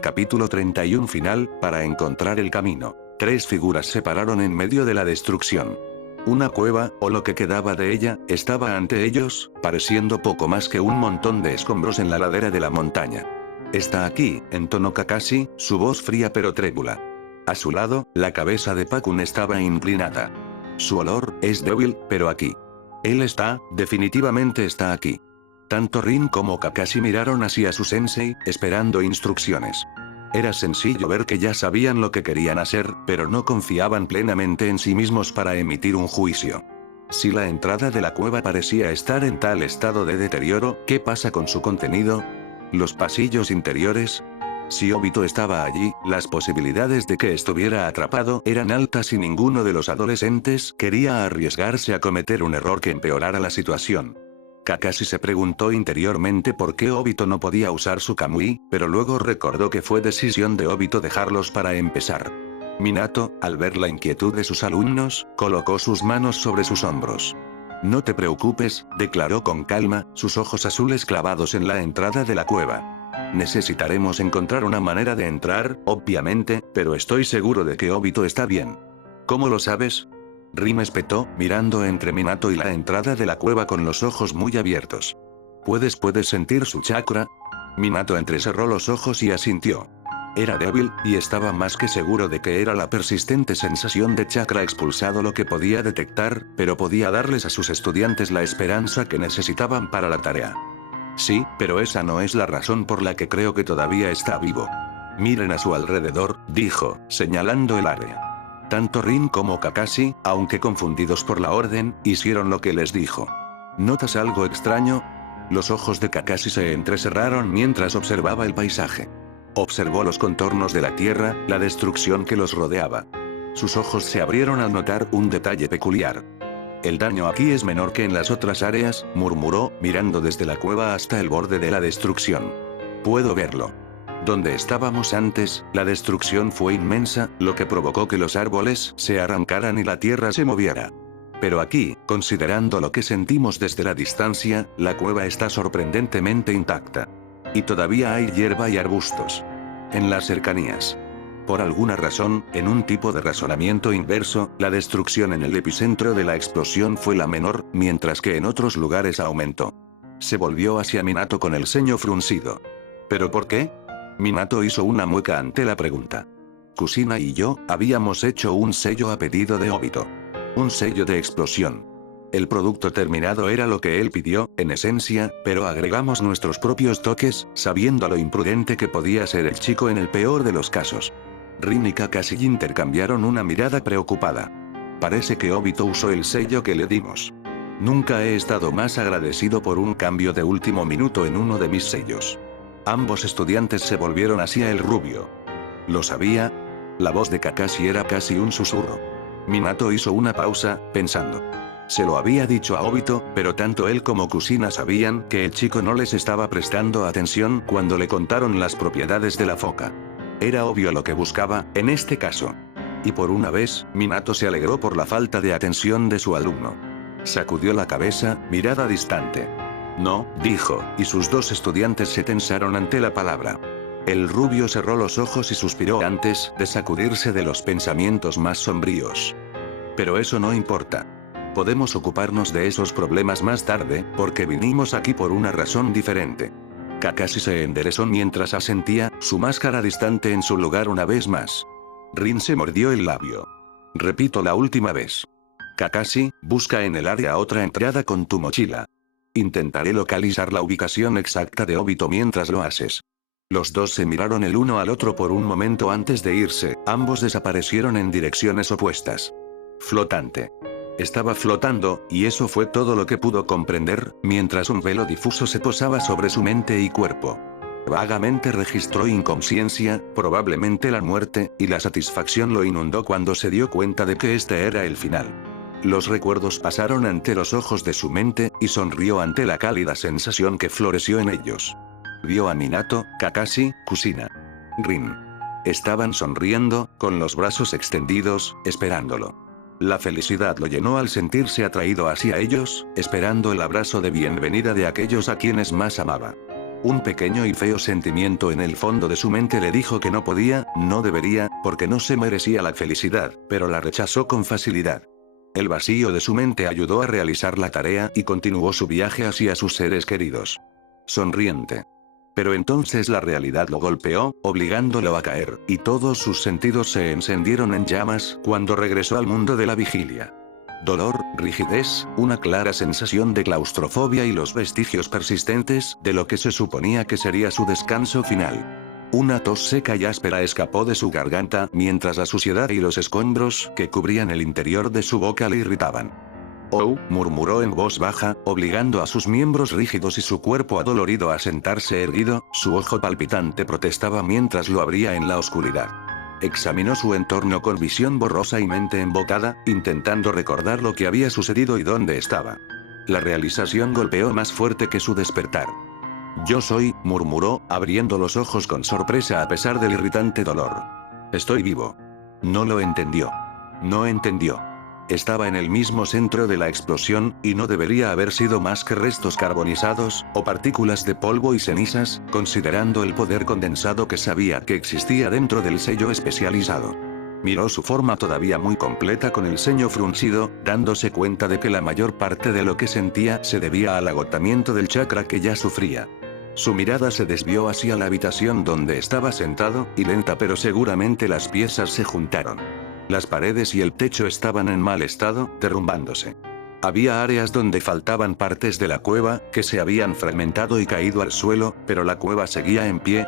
Capítulo 31 final, para encontrar el camino. Tres figuras se pararon en medio de la destrucción. Una cueva, o lo que quedaba de ella, estaba ante ellos, pareciendo poco más que un montón de escombros en la ladera de la montaña. Está aquí, entonó Kakashi, su voz fría pero trébula. A su lado, la cabeza de Pakun estaba inclinada. Su olor es débil, pero aquí. Él está, definitivamente está aquí. Tanto Rin como Kakashi miraron hacia su sensei, esperando instrucciones. Era sencillo ver que ya sabían lo que querían hacer, pero no confiaban plenamente en sí mismos para emitir un juicio. Si la entrada de la cueva parecía estar en tal estado de deterioro, ¿qué pasa con su contenido? ¿Los pasillos interiores? Si Obito estaba allí, las posibilidades de que estuviera atrapado eran altas y ninguno de los adolescentes quería arriesgarse a cometer un error que empeorara la situación. Kakashi se preguntó interiormente por qué Obito no podía usar su Kamui, pero luego recordó que fue decisión de Obito dejarlos para empezar. Minato, al ver la inquietud de sus alumnos, colocó sus manos sobre sus hombros. No te preocupes, declaró con calma, sus ojos azules clavados en la entrada de la cueva. Necesitaremos encontrar una manera de entrar, obviamente, pero estoy seguro de que Obito está bien. ¿Cómo lo sabes? Rin espetó, mirando entre Minato y la entrada de la cueva con los ojos muy abiertos. ¿Puedes sentir su chakra? Minato entrecerró los ojos y asintió. Era débil, y estaba más que seguro de que era la persistente sensación de chakra expulsado lo que podía detectar, pero podía darles a sus estudiantes la esperanza que necesitaban para la tarea. Sí, pero esa no es la razón por la que creo que todavía está vivo. Miren a su alrededor, dijo, señalando el área. Tanto Rin como Kakashi, aunque confundidos por la orden, hicieron lo que les dijo. ¿Notas algo extraño? Los ojos de Kakashi se entrecerraron mientras observaba el paisaje. Observó los contornos de la tierra, la destrucción que los rodeaba. Sus ojos se abrieron al notar un detalle peculiar. El daño aquí es menor que en las otras áreas, murmuró, mirando desde la cueva hasta el borde de la destrucción. Puedo verlo. Donde estábamos antes, la destrucción fue inmensa, lo que provocó que los árboles se arrancaran y la tierra se moviera. Pero aquí, considerando lo que sentimos desde la distancia, la cueva está sorprendentemente intacta. Y todavía hay hierba y arbustos. En las cercanías. Por alguna razón, en un tipo de razonamiento inverso, la destrucción en el epicentro de la explosión fue la menor, mientras que en otros lugares aumentó. Se volvió hacia Minato con el ceño fruncido. ¿Pero por qué? Minato hizo una mueca ante la pregunta. Kushina y yo habíamos hecho un sello a pedido de Obito. Un sello de explosión. El producto terminado era lo que él pidió, en esencia, pero agregamos nuestros propios toques, sabiendo lo imprudente que podía ser el chico en el peor de los casos. Rin y Kakashi intercambiaron una mirada preocupada. Parece que Obito usó el sello que le dimos. Nunca he estado más agradecido por un cambio de último minuto en uno de mis sellos. Ambos estudiantes se volvieron hacia el rubio. ¿Lo sabía? La voz de Kakashi era casi un susurro. Minato hizo una pausa, pensando. Se lo había dicho a Obito, pero tanto él como Kushina sabían que el chico no les estaba prestando atención cuando le contaron las propiedades de la foca. Era obvio lo que buscaba, en este caso. Y por una vez, Minato se alegró por la falta de atención de su alumno. Sacudió la cabeza, mirada distante. No, dijo, y sus dos estudiantes se tensaron ante la palabra. El rubio cerró los ojos y suspiró antes de sacudirse de los pensamientos más sombríos. Pero eso no importa. Podemos ocuparnos de esos problemas más tarde, porque vinimos aquí por una razón diferente. Kakashi se enderezó mientras asentía, su máscara distante en su lugar una vez más. Rin se mordió el labio. Repito la última vez. Kakashi, busca en el área otra entrada con tu mochila. Intentaré localizar la ubicación exacta de Obito mientras lo haces. Los dos se miraron el uno al otro por un momento antes de irse, ambos desaparecieron en direcciones opuestas. Flotante. Estaba flotando, y eso fue todo lo que pudo comprender, mientras un velo difuso se posaba sobre su mente y cuerpo. Vagamente registró inconsciencia, probablemente la muerte, y la satisfacción lo inundó cuando se dio cuenta de que este era el final. Los recuerdos pasaron ante los ojos de su mente, y sonrió ante la cálida sensación que floreció en ellos. Vio a Minato, Kakashi, Kushina. Rin. Estaban sonriendo, con los brazos extendidos, esperándolo. La felicidad lo llenó al sentirse atraído hacia ellos, esperando el abrazo de bienvenida de aquellos a quienes más amaba. Un pequeño y feo sentimiento en el fondo de su mente le dijo que no podía, no debería, porque no se merecía la felicidad, pero la rechazó con facilidad. El vacío de su mente ayudó a realizar la tarea y continuó su viaje hacia sus seres queridos. Sonriente. Pero entonces la realidad lo golpeó, obligándolo a caer, y todos sus sentidos se encendieron en llamas cuando regresó al mundo de la vigilia. Dolor, rigidez, una clara sensación de claustrofobia y los vestigios persistentes de lo que se suponía que sería su descanso final. Una tos seca y áspera escapó de su garganta mientras la suciedad y los escombros que cubrían el interior de su boca le irritaban. «Oh», murmuró en voz baja, obligando a sus miembros rígidos y su cuerpo adolorido a sentarse erguido, su ojo palpitante protestaba mientras lo abría en la oscuridad. Examinó su entorno con visión borrosa y mente embocada, intentando recordar lo que había sucedido y dónde estaba. La realización golpeó más fuerte que su despertar. «Yo soy», murmuró, abriendo los ojos con sorpresa a pesar del irritante dolor. «Estoy vivo». No lo entendió. No entendió. Estaba en el mismo centro de la explosión, y no debería haber sido más que restos carbonizados, o partículas de polvo y cenizas, considerando el poder condensado que sabía que existía dentro del sello especializado. Miró su forma todavía muy completa con el ceño fruncido, dándose cuenta de que la mayor parte de lo que sentía se debía al agotamiento del chakra que ya sufría. Su mirada se desvió hacia la habitación donde estaba sentado, y lenta pero seguramente las piezas se juntaron. Las paredes y el techo estaban en mal estado, derrumbándose. Había áreas donde faltaban partes de la cueva, que se habían fragmentado y caído al suelo, pero la cueva seguía en pie.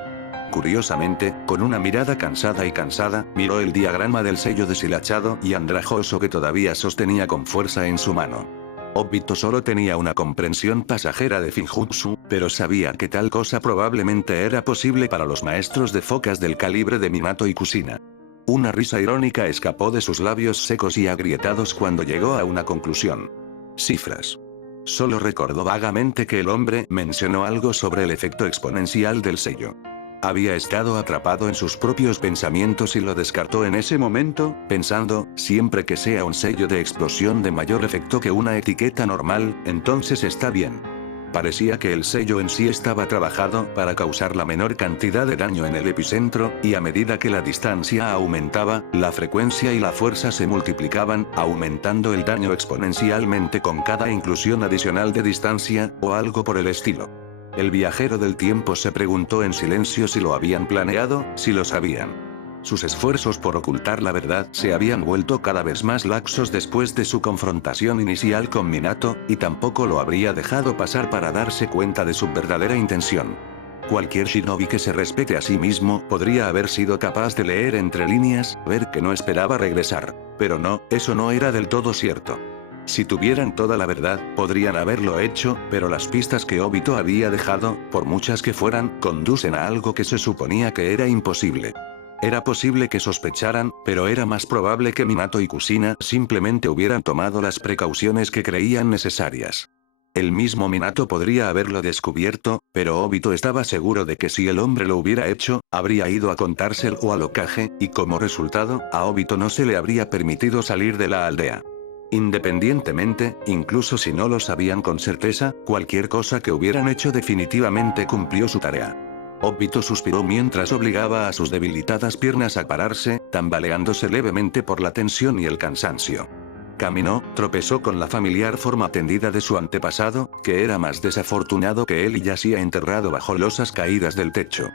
Curiosamente, con una mirada cansada, miró el diagrama del sello deshilachado y andrajoso que todavía sostenía con fuerza en su mano. Obito solo tenía una comprensión pasajera de Finjutsu, pero sabía que tal cosa probablemente era posible para los maestros de focas del calibre de Minato y Kushina. Una risa irónica escapó de sus labios secos y agrietados cuando llegó a una conclusión. Cifras. Solo recordó vagamente que el hombre mencionó algo sobre el efecto exponencial del sello. Había estado atrapado en sus propios pensamientos y lo descartó en ese momento, pensando, siempre que sea un sello de explosión de mayor efecto que una etiqueta normal, entonces está bien. Parecía que el sello en sí estaba trabajado para causar la menor cantidad de daño en el epicentro, y a medida que la distancia aumentaba, la frecuencia y la fuerza se multiplicaban, aumentando el daño exponencialmente con cada inclusión adicional de distancia, o algo por el estilo. El viajero del tiempo se preguntó en silencio si lo habían planeado, si lo sabían. Sus esfuerzos por ocultar la verdad se habían vuelto cada vez más laxos después de su confrontación inicial con Minato, y tampoco lo habría dejado pasar para darse cuenta de su verdadera intención. Cualquier shinobi que se respete a sí mismo podría haber sido capaz de leer entre líneas, ver que no esperaba regresar. Pero no, eso no era del todo cierto. Si tuvieran toda la verdad, podrían haberlo hecho, pero las pistas que Obito había dejado, por muchas que fueran, conducen a algo que se suponía que era imposible. Era posible que sospecharan, pero era más probable que Minato y Kushina simplemente hubieran tomado las precauciones que creían necesarias. El mismo Minato podría haberlo descubierto, pero Obito estaba seguro de que si el hombre lo hubiera hecho, habría ido a contárselo al Hokage, y como resultado, a Obito no se le habría permitido salir de la aldea. Independientemente, incluso si no lo sabían con certeza, cualquier cosa que hubieran hecho definitivamente cumplió su tarea. Obito suspiró mientras obligaba a sus debilitadas piernas a pararse, tambaleándose levemente por la tensión y el cansancio. Caminó, tropezó con la familiar forma tendida de su antepasado, que era más desafortunado que él y yacía enterrado bajo losas caídas del techo.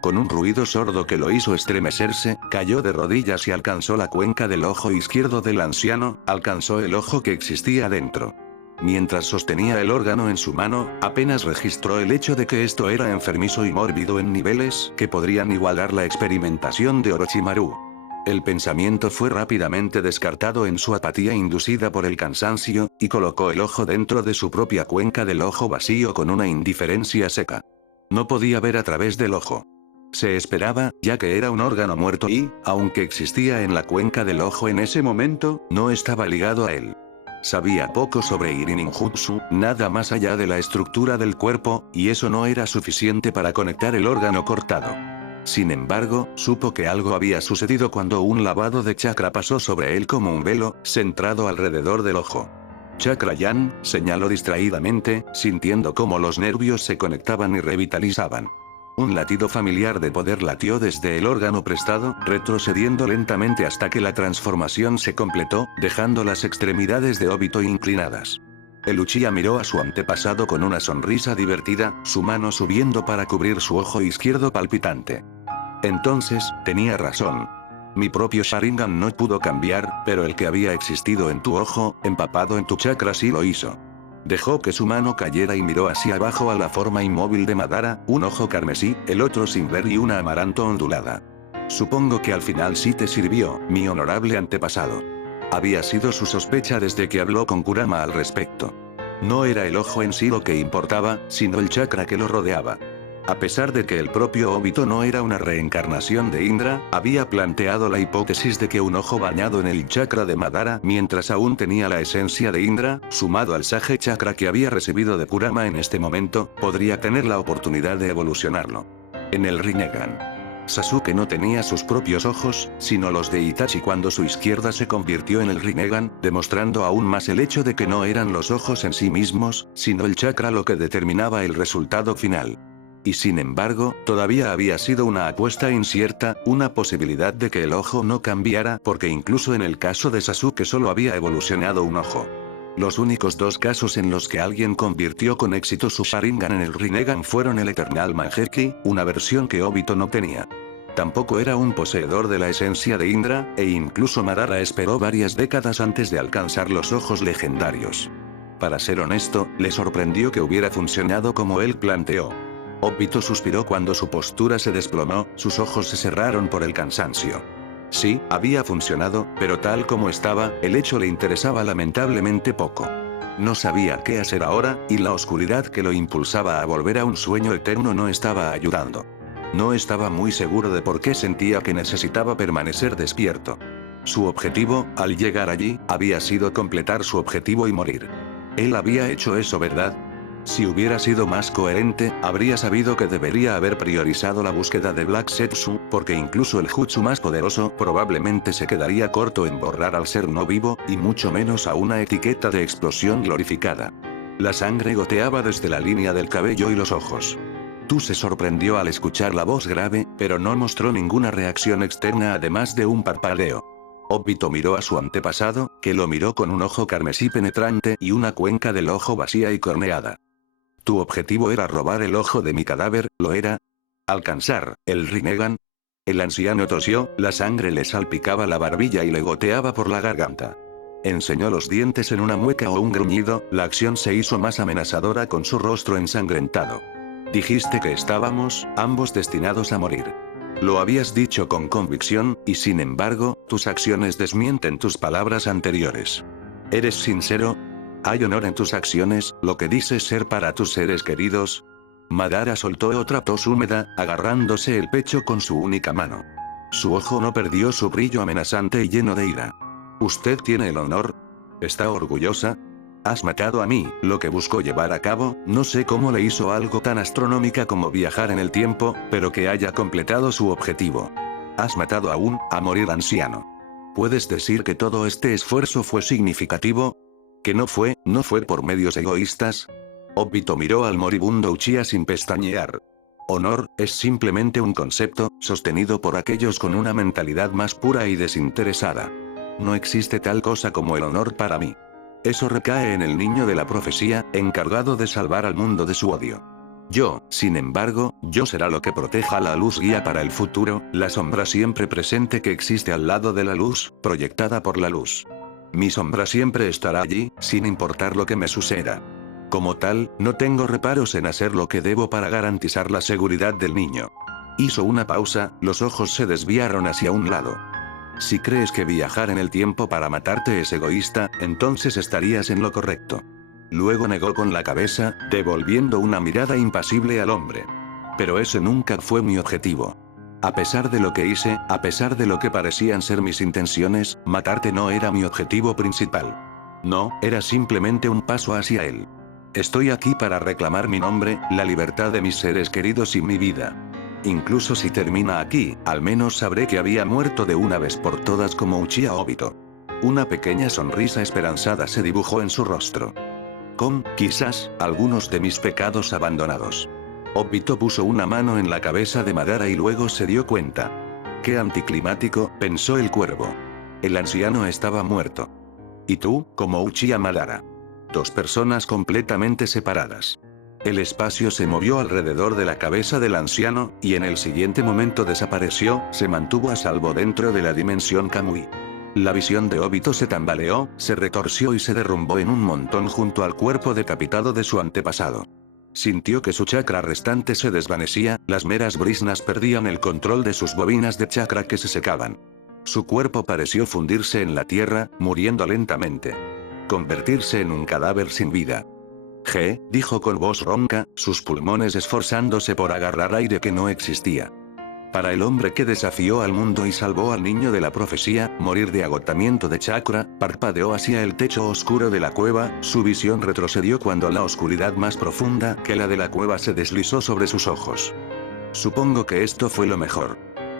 Con un ruido sordo que lo hizo estremecerse, cayó de rodillas y alcanzó la cuenca del ojo izquierdo del anciano, alcanzó el ojo que existía dentro. Mientras sostenía el órgano en su mano, apenas registró el hecho de que esto era enfermizo y mórbido en niveles que podrían igualar la experimentación de Orochimaru. El pensamiento fue rápidamente descartado en su apatía inducida por el cansancio, y colocó el ojo dentro de su propia cuenca del ojo vacío con una indiferencia seca. No podía ver a través del ojo. Se esperaba, ya que era un órgano muerto y, aunque existía en la cuenca del ojo en ese momento, no estaba ligado a él. Sabía poco sobre Iri Ninjutsu, nada más allá de la estructura del cuerpo, y eso no era suficiente para conectar el órgano cortado. Sin embargo, supo que algo había sucedido cuando un lavado de chakra pasó sobre él como un velo, centrado alrededor del ojo. Chakra-yan, señaló distraídamente, sintiendo cómo los nervios se conectaban y revitalizaban. Un latido familiar de poder latió desde el órgano prestado, retrocediendo lentamente hasta que la transformación se completó, dejando las extremidades de Obito inclinadas. El Uchiha miró a su antepasado con una sonrisa divertida, su mano subiendo para cubrir su ojo izquierdo palpitante. Entonces, tenía razón. Mi propio Sharingan no pudo cambiar, pero el que había existido en tu ojo, empapado en tu chakra sí lo hizo. Dejó que su mano cayera y miró hacia abajo a la forma inmóvil de Madara, un ojo carmesí, el otro sin ver y una amaranto ondulada. Supongo que al final sí te sirvió, mi honorable antepasado. Había sido su sospecha desde que habló con Kurama al respecto. No era el ojo en sí lo que importaba, sino el chakra que lo rodeaba. A pesar de que el propio Obito no era una reencarnación de Indra, había planteado la hipótesis de que un ojo bañado en el chakra de Madara mientras aún tenía la esencia de Indra, sumado al Sage Chakra que había recibido de Kurama en este momento, podría tener la oportunidad de evolucionarlo. En el Rinnegan, Sasuke no tenía sus propios ojos, sino los de Itachi cuando su izquierda se convirtió en el Rinnegan, demostrando aún más el hecho de que no eran los ojos en sí mismos, sino el chakra lo que determinaba el resultado final. Y sin embargo, todavía había sido una apuesta incierta, una posibilidad de que el ojo no cambiara porque incluso en el caso de Sasuke solo había evolucionado un ojo. Los únicos dos casos en los que alguien convirtió con éxito su Sharingan en el Rinnegan fueron el Eternal Mangekyou, una versión que Obito no tenía. Tampoco era un poseedor de la esencia de Indra, e incluso Madara esperó varias décadas antes de alcanzar los ojos legendarios. Para ser honesto, le sorprendió que hubiera funcionado como él planteó. Obito suspiró cuando su postura se desplomó, sus ojos se cerraron por el cansancio. Sí, había funcionado, pero tal como estaba, el hecho le interesaba lamentablemente poco. No sabía qué hacer ahora, y la oscuridad que lo impulsaba a volver a un sueño eterno no estaba ayudando. No estaba muy seguro de por qué sentía que necesitaba permanecer despierto. Su objetivo, al llegar allí, había sido completar su objetivo y morir. Él había hecho eso, ¿verdad? Si hubiera sido más coherente, habría sabido que debería haber priorizado la búsqueda de Black Zetsu, porque incluso el jutsu más poderoso probablemente se quedaría corto en borrar al ser no vivo, y mucho menos a una etiqueta de explosión glorificada. La sangre goteaba desde la línea del cabello y los ojos. Tu se sorprendió al escuchar la voz grave, pero no mostró ninguna reacción externa además de un parpadeo. Obito miró a su antepasado, que lo miró con un ojo carmesí penetrante y una cuenca del ojo vacía y corneada. ¿Tu objetivo era robar el ojo de mi cadáver, lo era? ¿Alcanzar el Rinnegan? El anciano tosió, la sangre le salpicaba la barbilla y le goteaba por la garganta. Enseñó los dientes en una mueca o un gruñido, la acción se hizo más amenazadora con su rostro ensangrentado. Dijiste que estábamos, ambos destinados a morir. Lo habías dicho con convicción, y sin embargo, tus acciones desmienten tus palabras anteriores. ¿Eres sincero? ¿Hay honor en tus acciones, lo que dices ser para tus seres queridos? Madara soltó otra tos húmeda, agarrándose el pecho con su única mano. Su ojo no perdió su brillo amenazante y lleno de ira. ¿Usted tiene el honor? ¿Está orgullosa? Has matado a mí, lo que buscó llevar a cabo, no sé cómo le hizo algo tan astronómica como viajar en el tiempo, pero que haya completado su objetivo. Has matado a morir anciano. ¿Puedes decir que todo este esfuerzo fue significativo? ¿Que no fue por medios egoístas? Obito miró al moribundo Uchiha sin pestañear. Honor, es simplemente un concepto, sostenido por aquellos con una mentalidad más pura y desinteresada. No existe tal cosa como el honor para mí. Eso recae en el niño de la profecía, encargado de salvar al mundo de su odio. Yo, sin embargo, yo será lo que proteja la luz guía para el futuro, la sombra siempre presente que existe al lado de la luz, proyectada por la luz. Mi sombra siempre estará allí, sin importar lo que me suceda. Como tal, no tengo reparos en hacer lo que debo para garantizar la seguridad del niño. Hizo una pausa, los ojos se desviaron hacia un lado. Si crees que viajar en el tiempo para matarte es egoísta, entonces estarías en lo correcto. Luego negó con la cabeza, devolviendo una mirada impasible al hombre. Pero ese nunca fue mi objetivo. A pesar de lo que hice, a pesar de lo que parecían ser mis intenciones, matarte no era mi objetivo principal. No, era simplemente un paso hacia él. Estoy aquí para reclamar mi nombre, la libertad de mis seres queridos y mi vida. Incluso si termina aquí, al menos sabré que había muerto de una vez por todas como Uchiha Obito. Una pequeña sonrisa esperanzada se dibujó en su rostro. Quizás, algunos de mis pecados abandonados. Obito puso una mano en la cabeza de Madara y luego se dio cuenta. Qué anticlimático, pensó el cuervo. El anciano estaba muerto. Y tú, como Uchiha Madara. Dos personas completamente separadas. El espacio se movió alrededor de la cabeza del anciano, y en el siguiente momento desapareció, se mantuvo a salvo dentro de la dimensión Kamui. La visión de Obito se tambaleó, se retorció y se derrumbó en un montón junto al cuerpo decapitado de su antepasado. Sintió que su chakra restante se desvanecía, las meras brisnas perdían el control de sus bobinas de chakra que se secaban. Su cuerpo pareció fundirse en la tierra, muriendo lentamente. Convertirse en un cadáver sin vida. Dijo con voz ronca, sus pulmones esforzándose por agarrar aire que no existía. Para el hombre que desafió al mundo y salvó al niño de la profecía, morir de agotamiento de chakra, parpadeó hacia el techo oscuro de la cueva, su visión retrocedió cuando la oscuridad más profunda que la de la cueva se deslizó sobre sus ojos. Supongo que esto fue lo mejor.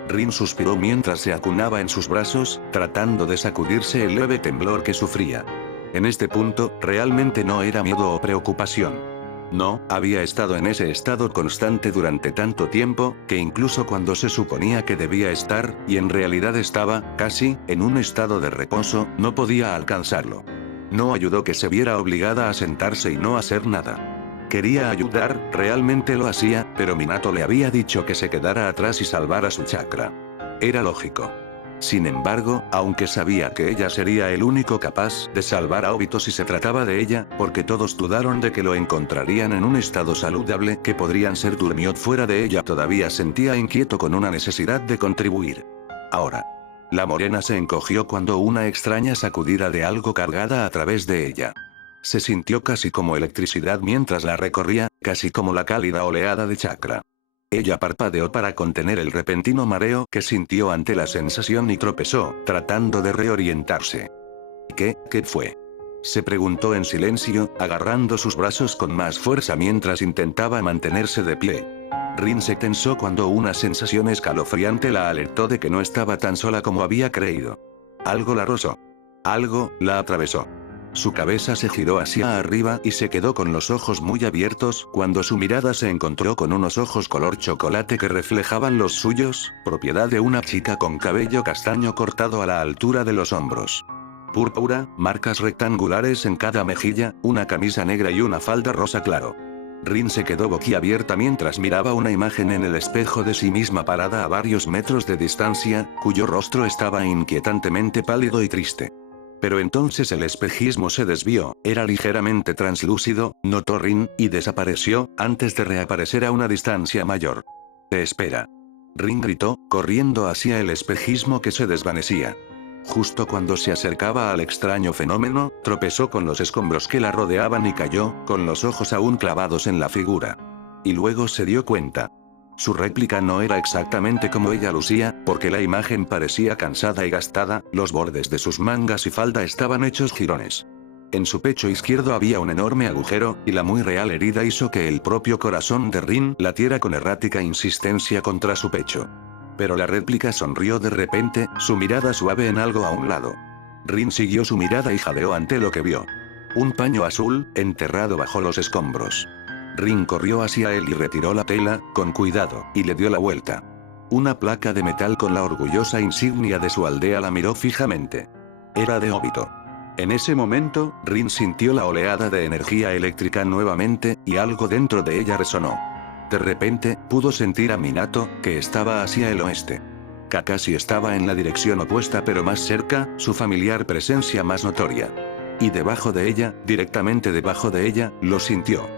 Rin suspiró mientras se acunaba en sus brazos, tratando de sacudirse el leve temblor que sufría. En este punto, realmente no era miedo o preocupación. No, había estado en ese estado constante durante tanto tiempo, que incluso cuando se suponía que debía estar, y en realidad estaba, casi, en un estado de reposo, no podía alcanzarlo. No ayudó que se viera obligada a sentarse y no hacer nada. Quería ayudar, realmente lo hacía, pero Minato le había dicho que se quedara atrás y salvara su chakra. Era lógico. Sin embargo, aunque sabía que ella sería el único capaz de salvar a Obito si se trataba de ella, porque todos dudaron de que lo encontrarían en un estado saludable que podrían ser durmió fuera de ella, todavía sentía inquieto con una necesidad de contribuir. Ahora. La morena se encogió cuando una extraña sacudida de algo cargada a través de ella. Se sintió casi como electricidad mientras la recorría, casi como la cálida oleada de chakra. Ella parpadeó para contener el repentino mareo que sintió ante la sensación y tropezó, tratando de reorientarse. ¿Qué fue? Se preguntó en silencio, agarrando sus brazos con más fuerza mientras intentaba mantenerse de pie. Rin se tensó cuando una sensación escalofriante la alertó de que no estaba tan sola como había creído. Algo la rozó. Algo la atravesó. Su cabeza se giró hacia arriba y se quedó con los ojos muy abiertos cuando su mirada se encontró con unos ojos color chocolate que reflejaban los suyos, propiedad de una chica con cabello castaño cortado a la altura de los hombros. Púrpura, marcas rectangulares en cada mejilla, una camisa negra y una falda rosa claro. Rin se quedó boquiabierta mientras miraba una imagen en el espejo de sí misma parada a varios metros de distancia, cuyo rostro estaba inquietantemente pálido y triste. Pero entonces el espejismo se desvió, era ligeramente translúcido, notó Rin, y desapareció, antes de reaparecer a una distancia mayor. «Te espera». Rin gritó, corriendo hacia el espejismo que se desvanecía. Justo cuando se acercaba al extraño fenómeno, tropezó con los escombros que la rodeaban y cayó, con los ojos aún clavados en la figura. Y luego se dio cuenta. Su réplica no era exactamente como ella lucía, porque la imagen parecía cansada y gastada, los bordes de sus mangas y falda estaban hechos jirones. En su pecho izquierdo había un enorme agujero, y la muy real herida hizo que el propio corazón de Rin latiera con errática insistencia contra su pecho. Pero la réplica sonrió de repente, su mirada suave en algo a un lado. Rin siguió su mirada y jadeó ante lo que vio. Un paño azul, enterrado bajo los escombros. Rin corrió hacia él y retiró la tela, con cuidado, y le dio la vuelta. Una placa de metal con la orgullosa insignia de su aldea la miró fijamente. Era de Obito. En ese momento, Rin sintió la oleada de energía eléctrica nuevamente, y algo dentro de ella resonó. De repente, pudo sentir a Minato, que estaba hacia el oeste. Kakashi estaba en la dirección opuesta pero más cerca, su familiar presencia más notoria. Y debajo de ella, directamente debajo de ella, lo sintió.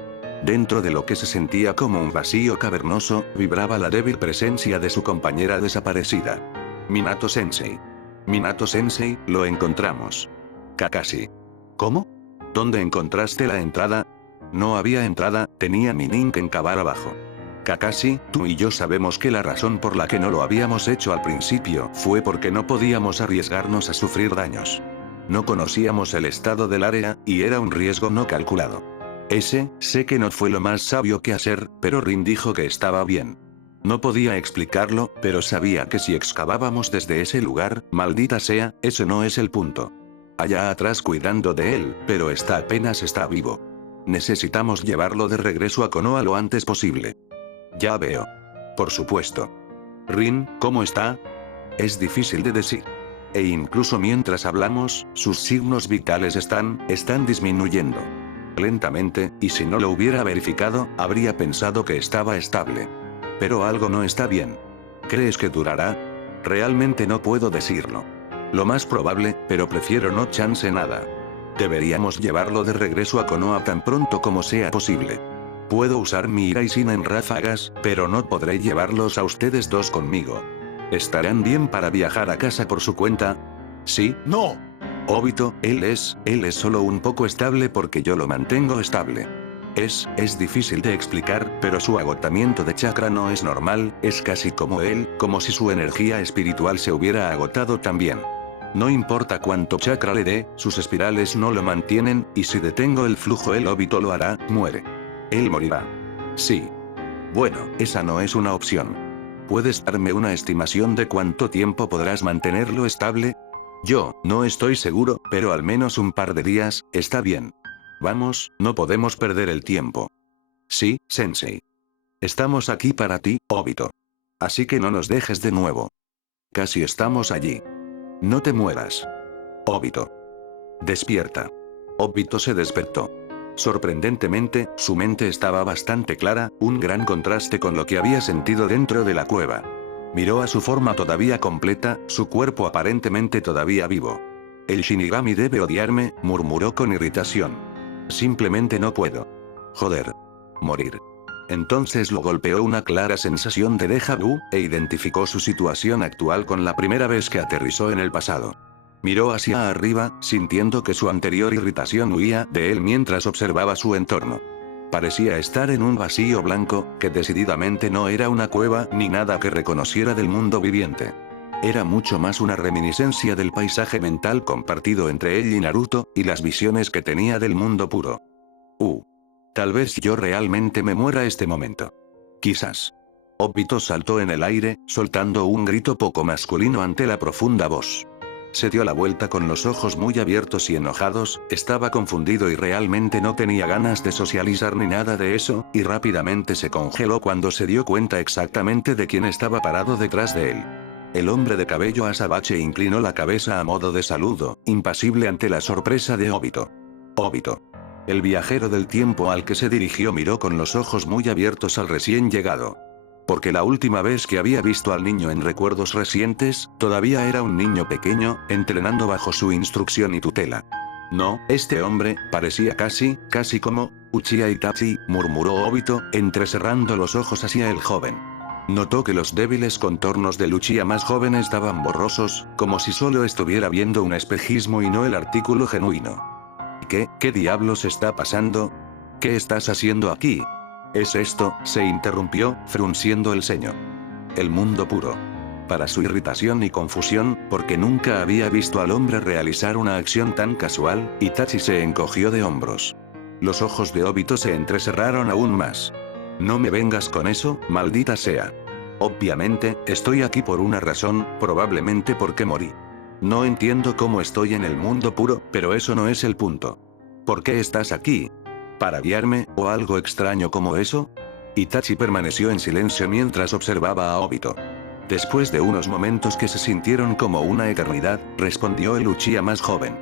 Dentro de lo que se sentía como un vacío cavernoso, vibraba la débil presencia de su compañera desaparecida. Minato-sensei. Minato-sensei, lo encontramos. Kakashi. ¿Cómo? ¿Dónde encontraste la entrada? No había entrada, tenía mi Ninken cavar abajo. Kakashi, tú y yo sabemos que la razón por la que no lo habíamos hecho al principio fue porque no podíamos arriesgarnos a sufrir daños. No conocíamos el estado del área, y era un riesgo no calculado. Sé que no fue lo más sabio que hacer, pero Rin dijo que estaba bien. No podía explicarlo, pero sabía que si excavábamos desde ese lugar, maldita sea, ese no es el punto. allá atrás cuidando de él, pero apenas está vivo. Necesitamos llevarlo de regreso a Konoha lo antes posible. Ya veo. Por supuesto. Rin, ¿cómo está? Es difícil de decir. E incluso mientras hablamos, sus signos vitales están disminuyendo. Lentamente, y si no lo hubiera verificado, habría pensado que estaba estable. Pero algo no está bien. ¿Crees que durará? Realmente no puedo decirlo. Lo más probable, pero prefiero no chance nada. Deberíamos llevarlo de regreso a Konoha tan pronto como sea posible. Puedo usar mi Iraishin en ráfagas, pero no podré llevarlos a ustedes dos conmigo. ¿Estarán bien para viajar a casa por su cuenta? ¿Sí? ¡No! Obito, él es solo un poco estable porque yo lo mantengo estable. Es difícil de explicar, pero su agotamiento de chakra no es normal, es casi como él, como si su energía espiritual se hubiera agotado también. No importa cuánto chakra le dé, sus espirales no lo mantienen, y si detengo el flujo el Obito lo hará, muere. Él morirá. Sí. Bueno, esa no es una opción. ¿Puedes darme una estimación de cuánto tiempo podrás mantenerlo estable? Yo, no estoy seguro, pero al menos un par de días, está bien. Vamos, no podemos perder el tiempo. Sí, Sensei. Estamos aquí para ti, Obito. Así que no nos dejes de nuevo. Casi estamos allí. No te mueras. Obito. Despierta. Obito se despertó. Sorprendentemente, su mente estaba bastante clara, un gran contraste con lo que había sentido dentro de la cueva. Miró a su forma todavía completa, su cuerpo aparentemente todavía vivo. El Shinigami debe odiarme, murmuró con irritación. Simplemente no puedo. Joder. Morir. Entonces lo golpeó una clara sensación de déjà vu, e identificó su situación actual con la primera vez que aterrizó en el pasado. Miró hacia arriba, sintiendo que su anterior irritación huía de él mientras observaba su entorno. Parecía estar en un vacío blanco, que decididamente no era una cueva ni nada que reconociera del mundo viviente. Era mucho más una reminiscencia del paisaje mental compartido entre él y Naruto, y las visiones que tenía del mundo puro. Tal vez yo realmente me muera este momento. Quizás. Obito saltó en el aire, soltando un grito poco masculino ante la profunda voz. Se dio la vuelta con los ojos muy abiertos y enojados, estaba confundido y realmente no tenía ganas de socializar ni nada de eso, y rápidamente se congeló cuando se dio cuenta exactamente de quién estaba parado detrás de él. El hombre de cabello azabache inclinó la cabeza a modo de saludo, impasible ante la sorpresa de Obito. Obito. El viajero del tiempo al que se dirigió miró con los ojos muy abiertos al recién llegado. Porque la última vez que había visto al niño en recuerdos recientes, todavía era un niño pequeño, entrenando bajo su instrucción y tutela. No, este hombre, parecía casi como Uchiha Itachi, murmuró Obito, entrecerrando los ojos hacia el joven. Notó que los débiles contornos del Uchiha más joven estaban borrosos, como si solo estuviera viendo un espejismo y no el artículo genuino. ¿Qué diablos está pasando? ¿Qué estás haciendo aquí? ¿Es esto? Se interrumpió, frunciendo el ceño. El mundo puro. Para su irritación y confusión, porque nunca había visto al hombre realizar una acción tan casual, Itachi se encogió de hombros. Los ojos de Obito se entrecerraron aún más. No me vengas con eso, maldita sea. Obviamente, estoy aquí por una razón, probablemente porque morí. No entiendo cómo estoy en el mundo puro, pero eso no es el punto. ¿Por qué estás aquí? ¿Para guiarme, o algo extraño como eso? Itachi permaneció en silencio mientras observaba a Obito. Después de unos momentos que se sintieron como una eternidad, respondió el Uchiha más joven.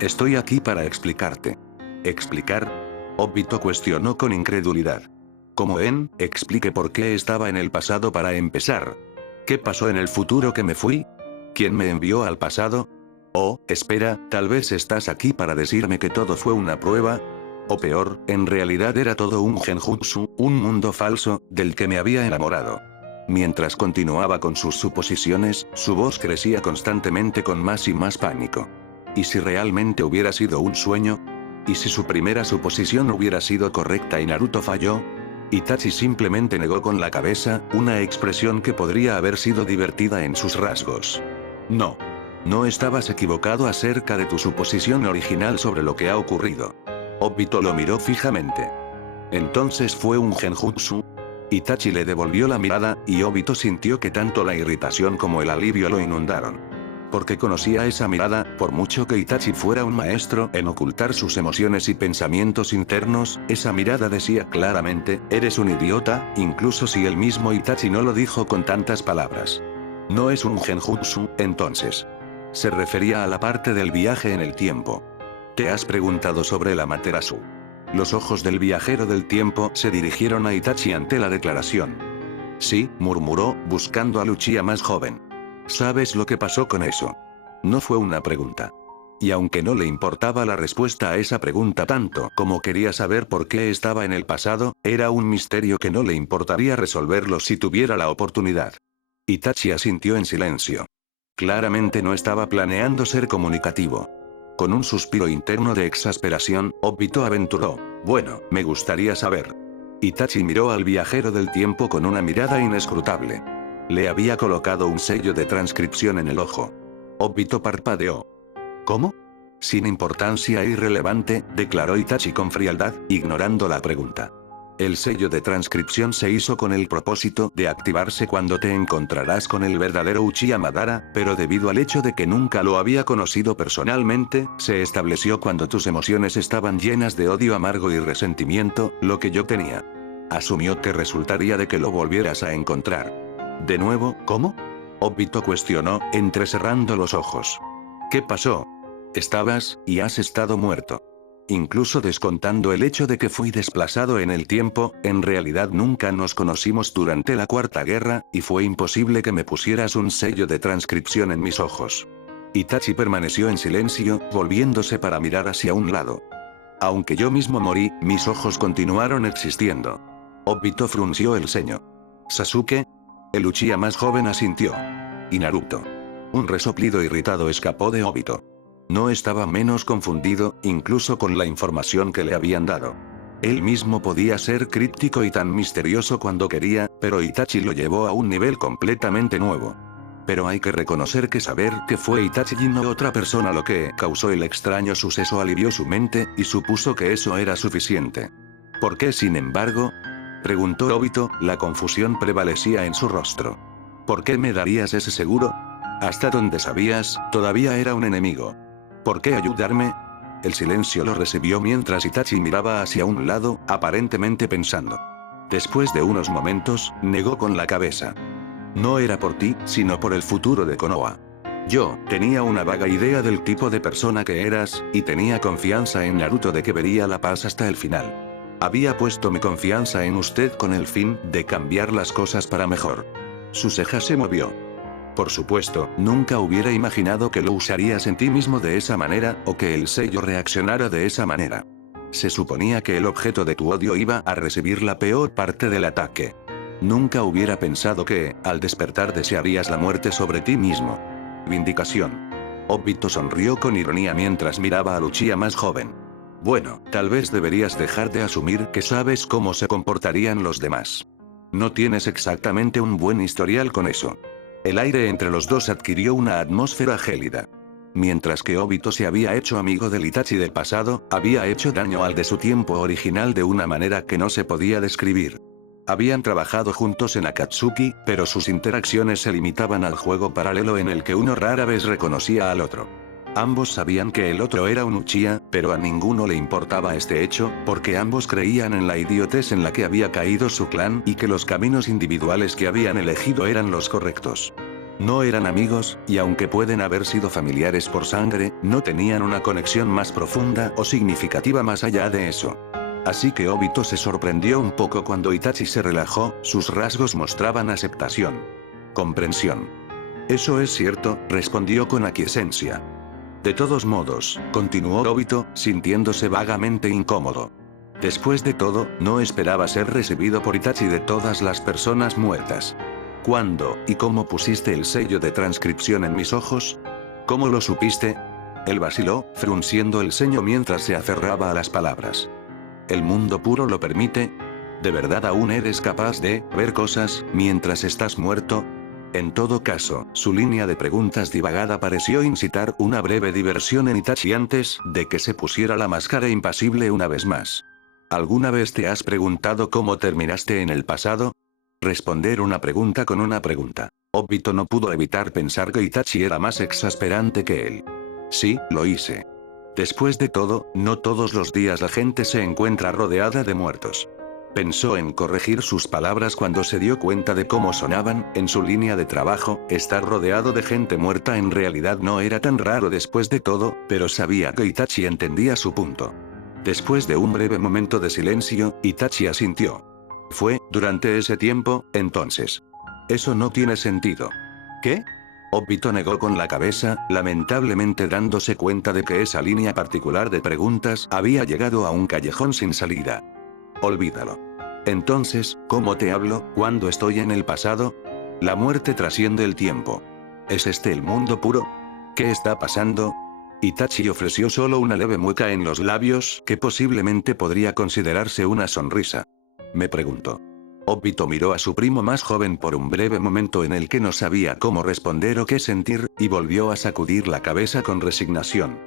Estoy aquí para explicarte. ¿Explicar? Obito cuestionó con incredulidad. ¿Cómo explique por qué estaba en el pasado para empezar? ¿Qué pasó en el futuro que me fui? ¿Quién me envió al pasado? Oh, espera, tal vez estás aquí para decirme que todo fue una prueba. O peor, en realidad era todo un genjutsu, un mundo falso, del que me había enamorado. Mientras continuaba con sus suposiciones, su voz crecía constantemente con más y más pánico. ¿Y si realmente hubiera sido un sueño? ¿Y si su primera suposición hubiera sido correcta y Naruto falló? Itachi simplemente negó con la cabeza, una expresión que podría haber sido divertida en sus rasgos. No. No estabas equivocado acerca de tu suposición original sobre lo que ha ocurrido. Obito lo miró fijamente. Entonces fue un genjutsu. Itachi le devolvió la mirada, y Obito sintió que tanto la irritación como el alivio lo inundaron. Porque conocía esa mirada, por mucho que Itachi fuera un maestro en ocultar sus emociones y pensamientos internos, esa mirada decía claramente, eres un idiota, incluso si el mismo Itachi no lo dijo con tantas palabras. No es un genjutsu, entonces. Se refería a la parte del viaje en el tiempo. ¿Te has preguntado sobre el Amaterasu? Los ojos del viajero del tiempo se dirigieron a Itachi ante la declaración. Sí, murmuró, buscando al Uchiha más joven. ¿Sabes lo que pasó con eso? No fue una pregunta. Y aunque no le importaba la respuesta a esa pregunta tanto como quería saber por qué estaba en el pasado, era un misterio que no le importaría resolverlo si tuviera la oportunidad. Itachi asintió en silencio. Claramente no estaba planeando ser comunicativo. Con un suspiro interno de exasperación, Obito aventuró. Bueno, me gustaría saber. Itachi miró al viajero del tiempo con una mirada inescrutable. Le había colocado un sello de transcripción en el ojo. Obito parpadeó. ¿Cómo? Sin importancia e irrelevante, declaró Itachi con frialdad, ignorando la pregunta. El sello de transcripción se hizo con el propósito de activarse cuando te encontrarás con el verdadero Uchiha Madara, pero debido al hecho de que nunca lo había conocido personalmente, se estableció cuando tus emociones estaban llenas de odio amargo y resentimiento, lo que yo tenía. Asumió que resultaría de que lo volvieras a encontrar. ¿De nuevo, cómo? Obito cuestionó, entrecerrando los ojos. ¿Qué pasó? Estabas, y has estado muerto. Incluso descontando el hecho de que fui desplazado en el tiempo, en realidad nunca nos conocimos durante la Cuarta Guerra, y fue imposible que me pusieras un sello de transcripción en mis ojos. Itachi permaneció en silencio, volviéndose para mirar hacia un lado. Aunque yo mismo morí, mis ojos continuaron existiendo. Obito frunció el ceño. ¿Sasuke? El Uchiha más joven asintió. ¿Y Naruto? Un resoplido irritado escapó de Obito. No estaba menos confundido, incluso con la información que le habían dado. Él mismo podía ser críptico y tan misterioso cuando quería, pero Itachi lo llevó a un nivel completamente nuevo. Pero hay que reconocer que saber que fue Itachi y no otra persona lo que causó el extraño suceso alivió su mente, y supuso que eso era suficiente. ¿Por qué sin embargo? Preguntó Obito, la confusión prevalecía en su rostro. ¿Por qué me darías ese seguro? Hasta donde sabías, todavía era un enemigo. ¿Por qué ayudarme? El silencio lo recibió mientras Itachi miraba hacia un lado, aparentemente pensando. Después de unos momentos, negó con la cabeza. No era por ti, sino por el futuro de Konoha. Yo tenía una vaga idea del tipo de persona que eras, y tenía confianza en Naruto de que vería la paz hasta el final. Había puesto mi confianza en usted con el fin de cambiar las cosas para mejor. Su ceja se movió. Por supuesto, nunca hubiera imaginado que lo usarías en ti mismo de esa manera, o que el sello reaccionara de esa manera. Se suponía que el objeto de tu odio iba a recibir la peor parte del ataque. Nunca hubiera pensado que, al despertar desearías la muerte sobre ti mismo. Vindicación. Obito sonrió con ironía mientras miraba al Uchiha más joven. Bueno, tal vez deberías dejar de asumir que sabes cómo se comportarían los demás. No tienes exactamente un buen historial con eso. El aire entre los dos adquirió una atmósfera gélida. Mientras que Obito se había hecho amigo del Itachi del pasado, había hecho daño al de su tiempo original de una manera que no se podía describir. Habían trabajado juntos en Akatsuki, pero sus interacciones se limitaban al juego paralelo en el que uno rara vez reconocía al otro. Ambos sabían que el otro era un Uchiha, pero a ninguno le importaba este hecho, porque ambos creían en la idiotez en la que había caído su clan y que los caminos individuales que habían elegido eran los correctos. No eran amigos, y aunque pueden haber sido familiares por sangre, no tenían una conexión más profunda o significativa más allá de eso. Así que Obito se sorprendió un poco cuando Itachi se relajó, sus rasgos mostraban aceptación. Comprensión. Eso es cierto, respondió con aquiescencia. De todos modos, continuó Obito, sintiéndose vagamente incómodo. Después de todo, no esperaba ser recibido por Itachi de todas las personas muertas. ¿Cuándo y cómo pusiste el sello de transcripción en mis ojos? ¿Cómo lo supiste? Él vaciló, frunciendo el ceño mientras se aferraba a las palabras. ¿El mundo puro lo permite? ¿De verdad aún eres capaz de ver cosas mientras estás muerto? En todo caso, su línea de preguntas divagada pareció incitar una breve diversión en Itachi antes de que se pusiera la máscara impasible una vez más. ¿Alguna vez te has preguntado cómo terminaste en el pasado? Responder una pregunta con una pregunta. Obito no pudo evitar pensar que Itachi era más exasperante que él. Sí, lo hice. Después de todo, no todos los días la gente se encuentra rodeada de muertos. Pensó en corregir sus palabras cuando se dio cuenta de cómo sonaban. En su línea de trabajo, estar rodeado de gente muerta en realidad no era tan raro después de todo, pero sabía que Itachi entendía su punto. Después de un breve momento de silencio, Itachi asintió. Fue, durante ese tiempo, entonces. Eso no tiene sentido. ¿Qué? Obito negó con la cabeza, lamentablemente dándose cuenta de que esa línea particular de preguntas había llegado a un callejón sin salida. Olvídalo. Entonces, ¿cómo te hablo cuando estoy en el pasado? La muerte trasciende el tiempo. ¿Es este el mundo puro? ¿Qué está pasando? Itachi ofreció solo una leve mueca en los labios que posiblemente podría considerarse una sonrisa. Me preguntó. Obito miró a su primo más joven por un breve momento en el que no sabía cómo responder o qué sentir, y volvió a sacudir la cabeza con resignación.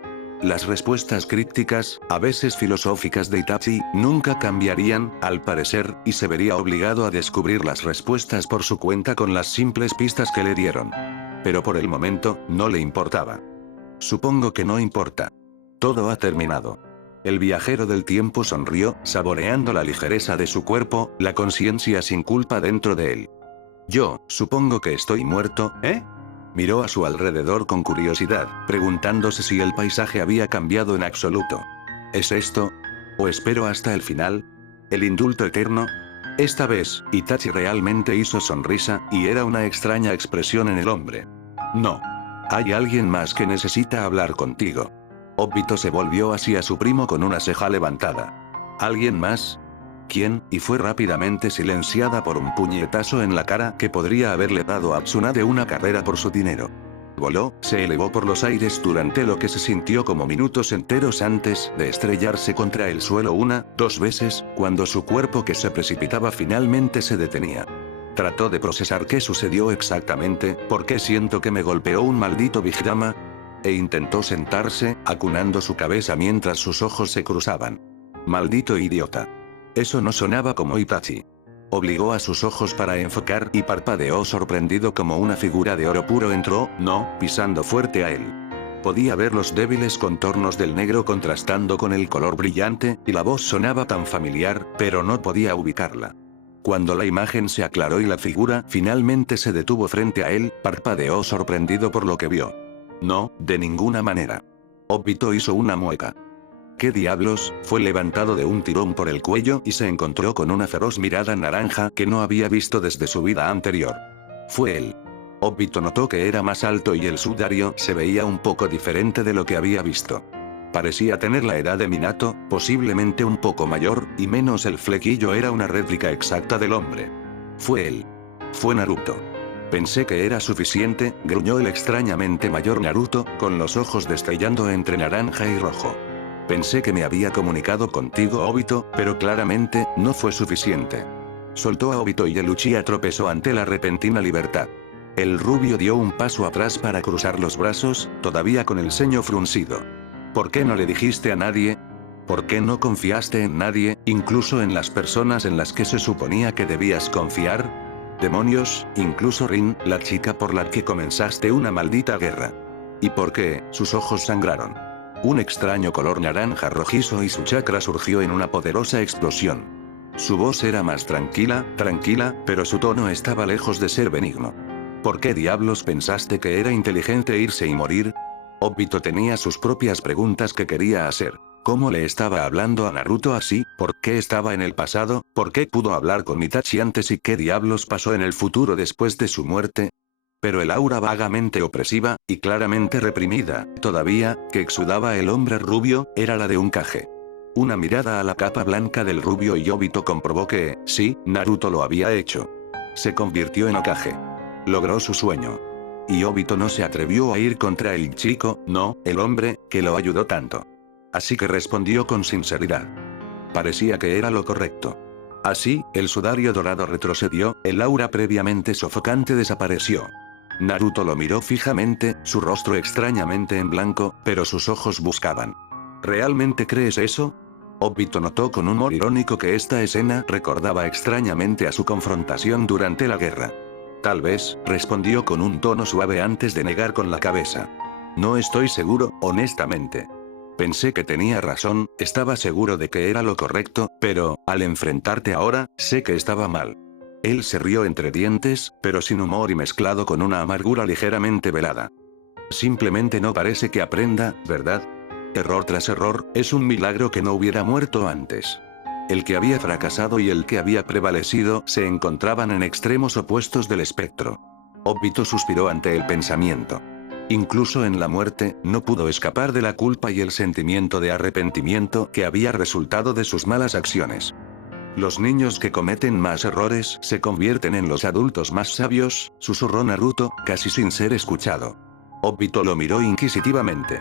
Las respuestas crípticas, a veces filosóficas de Itachi, nunca cambiarían, al parecer, y se vería obligado a descubrir las respuestas por su cuenta con las simples pistas que le dieron. Pero por el momento, no le importaba. Supongo que no importa. Todo ha terminado. El viajero del tiempo sonrió, saboreando la ligereza de su cuerpo, la conciencia sin culpa dentro de él. Yo, supongo que estoy muerto, ¿eh? Miró a su alrededor con curiosidad, preguntándose si el paisaje había cambiado en absoluto. ¿Es esto? ¿O espero hasta el final? ¿El indulto eterno? Esta vez, Itachi realmente hizo sonrisa, y era una extraña expresión en el hombre. No. Hay alguien más que necesita hablar contigo. Obito se volvió hacia su primo con una ceja levantada. ¿Alguien más? ¿Quién? Y fue rápidamente silenciada por un puñetazo en la cara que podría haberle dado a Tsunade una carrera por su dinero. Voló, se elevó por los aires durante lo que se sintió como minutos enteros antes de estrellarse contra el suelo dos veces, cuando su cuerpo que se precipitaba finalmente se detenía. Trató de procesar qué sucedió exactamente, por qué siento que me golpeó un maldito Big Dama, e intentó sentarse, acunando su cabeza mientras sus ojos se cruzaban. Maldito idiota. Eso no sonaba como Itachi. Obligó a sus ojos para enfocar y parpadeó sorprendido como una figura de oro puro entró, pisando fuerte a él. Podía ver los débiles contornos del negro contrastando con el color brillante, y la voz sonaba tan familiar, pero no podía ubicarla. Cuando la imagen se aclaró y la figura finalmente se detuvo frente a él, parpadeó sorprendido por lo que vio. No, de ninguna manera. Obito hizo una mueca. ¿Qué diablos? Fue levantado de un tirón por el cuello y se encontró con una feroz mirada naranja que no había visto desde su vida anterior. Fue él. Obito notó que era más alto y el sudario se veía un poco diferente de lo que había visto. Parecía tener la edad de Minato, posiblemente un poco mayor, y menos el flequillo era una réplica exacta del hombre. Fue él. Fue Naruto. Pensé que era suficiente, gruñó el extrañamente mayor Naruto, con los ojos destellando entre naranja y rojo. Pensé que me había comunicado contigo Obito, pero claramente, no fue suficiente. Soltó a Obito y el Uchiha tropezó ante la repentina libertad. El rubio dio un paso atrás para cruzar los brazos, todavía con el ceño fruncido. ¿Por qué no le dijiste a nadie? ¿Por qué no confiaste en nadie, incluso en las personas en las que se suponía que debías confiar? Demonios, incluso Rin, la chica por la que comenzaste una maldita guerra. ¿Y por qué? Sus ojos sangraron. Un extraño color naranja rojizo y su chakra surgió en una poderosa explosión. Su voz era más tranquila, pero su tono estaba lejos de ser benigno. ¿Por qué diablos pensaste que era inteligente irse y morir? Obito tenía sus propias preguntas que quería hacer. ¿Cómo le estaba hablando a Naruto así? ¿Por qué estaba en el pasado? ¿Por qué pudo hablar con Itachi antes y qué diablos pasó en el futuro después de su muerte? Pero el aura vagamente opresiva, y claramente reprimida, todavía, que exudaba el hombre rubio, era la de un Kage. Una mirada a la capa blanca del rubio y Obito comprobó que, sí, Naruto lo había hecho. Se convirtió en Hokage. Logró su sueño. Y Obito no se atrevió a ir contra el chico, no, el hombre, que lo ayudó tanto. Así que respondió con sinceridad. Parecía que era lo correcto. Así, el sudario dorado retrocedió, el aura previamente sofocante desapareció. Naruto lo miró fijamente, su rostro extrañamente en blanco, pero sus ojos buscaban. ¿Realmente crees eso? Obito notó con humor irónico que esta escena recordaba extrañamente a su confrontación durante la guerra. Tal vez, respondió con un tono suave antes de negar con la cabeza. No estoy seguro, honestamente. Pensé que tenía razón, estaba seguro de que era lo correcto, pero, al enfrentarte ahora, sé que estaba mal. Él se rió entre dientes, pero sin humor y mezclado con una amargura ligeramente velada. Simplemente no parece que aprenda, ¿verdad? Error tras error, es un milagro que no hubiera muerto antes. El que había fracasado y el que había prevalecido se encontraban en extremos opuestos del espectro. Obito suspiró ante el pensamiento. Incluso en la muerte, no pudo escapar de la culpa y el sentimiento de arrepentimiento que había resultado de sus malas acciones. Los niños que cometen más errores se convierten en los adultos más sabios, susurró Naruto, casi sin ser escuchado. Obito lo miró inquisitivamente.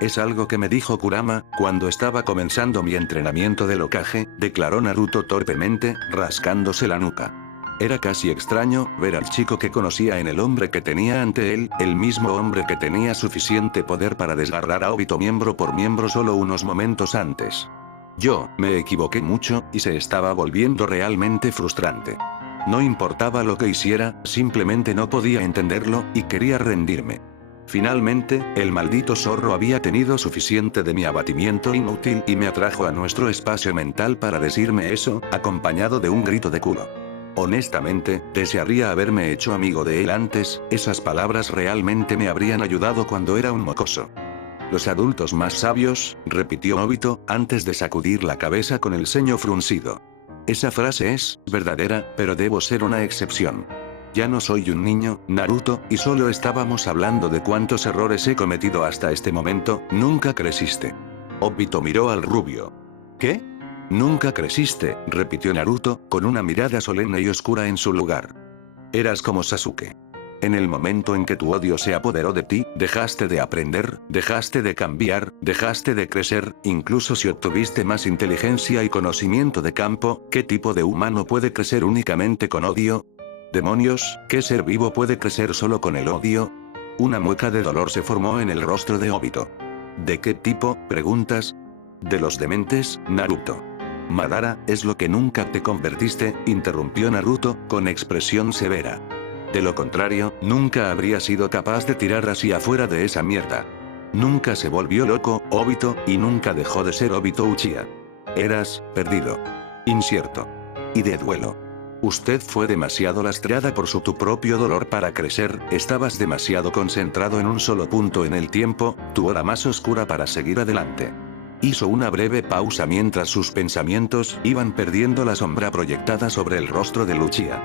Es algo que me dijo Kurama, cuando estaba comenzando mi entrenamiento del Hokage, declaró Naruto torpemente, rascándose la nuca. Era casi extraño ver al chico que conocía en el hombre que tenía ante él, el mismo hombre que tenía suficiente poder para desgarrar a Obito miembro por miembro solo unos momentos antes. Yo, me equivoqué mucho, y se estaba volviendo realmente frustrante. No importaba lo que hiciera, simplemente no podía entenderlo, y quería rendirme. Finalmente, el maldito zorro había tenido suficiente de mi abatimiento inútil y me atrajo a nuestro espacio mental para decirme eso, acompañado de un grito de culo. Honestamente, desearía haberme hecho amigo de él antes, esas palabras realmente me habrían ayudado cuando era un mocoso. Los adultos más sabios, repitió Obito, antes de sacudir la cabeza con el ceño fruncido. Esa frase es verdadera, pero debo ser una excepción. Ya no soy un niño, Naruto, y solo estábamos hablando de cuántos errores he cometido hasta este momento, nunca creciste. Obito miró al rubio. ¿Qué? Nunca creciste, repitió Naruto, con una mirada solemne y oscura en su lugar. Eras como Sasuke. En el momento en que tu odio se apoderó de ti, dejaste de aprender, dejaste de cambiar, dejaste de crecer, incluso si obtuviste más inteligencia y conocimiento de campo, ¿qué tipo de humano puede crecer únicamente con odio? ¿Demonios, qué ser vivo puede crecer solo con el odio? Una mueca de dolor se formó en el rostro de Obito. ¿De qué tipo, preguntas? De los dementes, Naruto. Madara, es lo que nunca te convertiste, interrumpió Naruto, con expresión severa. De lo contrario, nunca habría sido capaz de tirar hacia afuera de esa mierda. Nunca se volvió loco, Obito, y nunca dejó de ser Obito Uchiha. Eras, perdido. Incierto. Y de duelo. Usted fue demasiado lastrada por tu propio dolor para crecer, estabas demasiado concentrado en un solo punto en el tiempo, tu hora más oscura para seguir adelante. Hizo una breve pausa mientras sus pensamientos iban perdiendo la sombra proyectada sobre el rostro de Uchiha.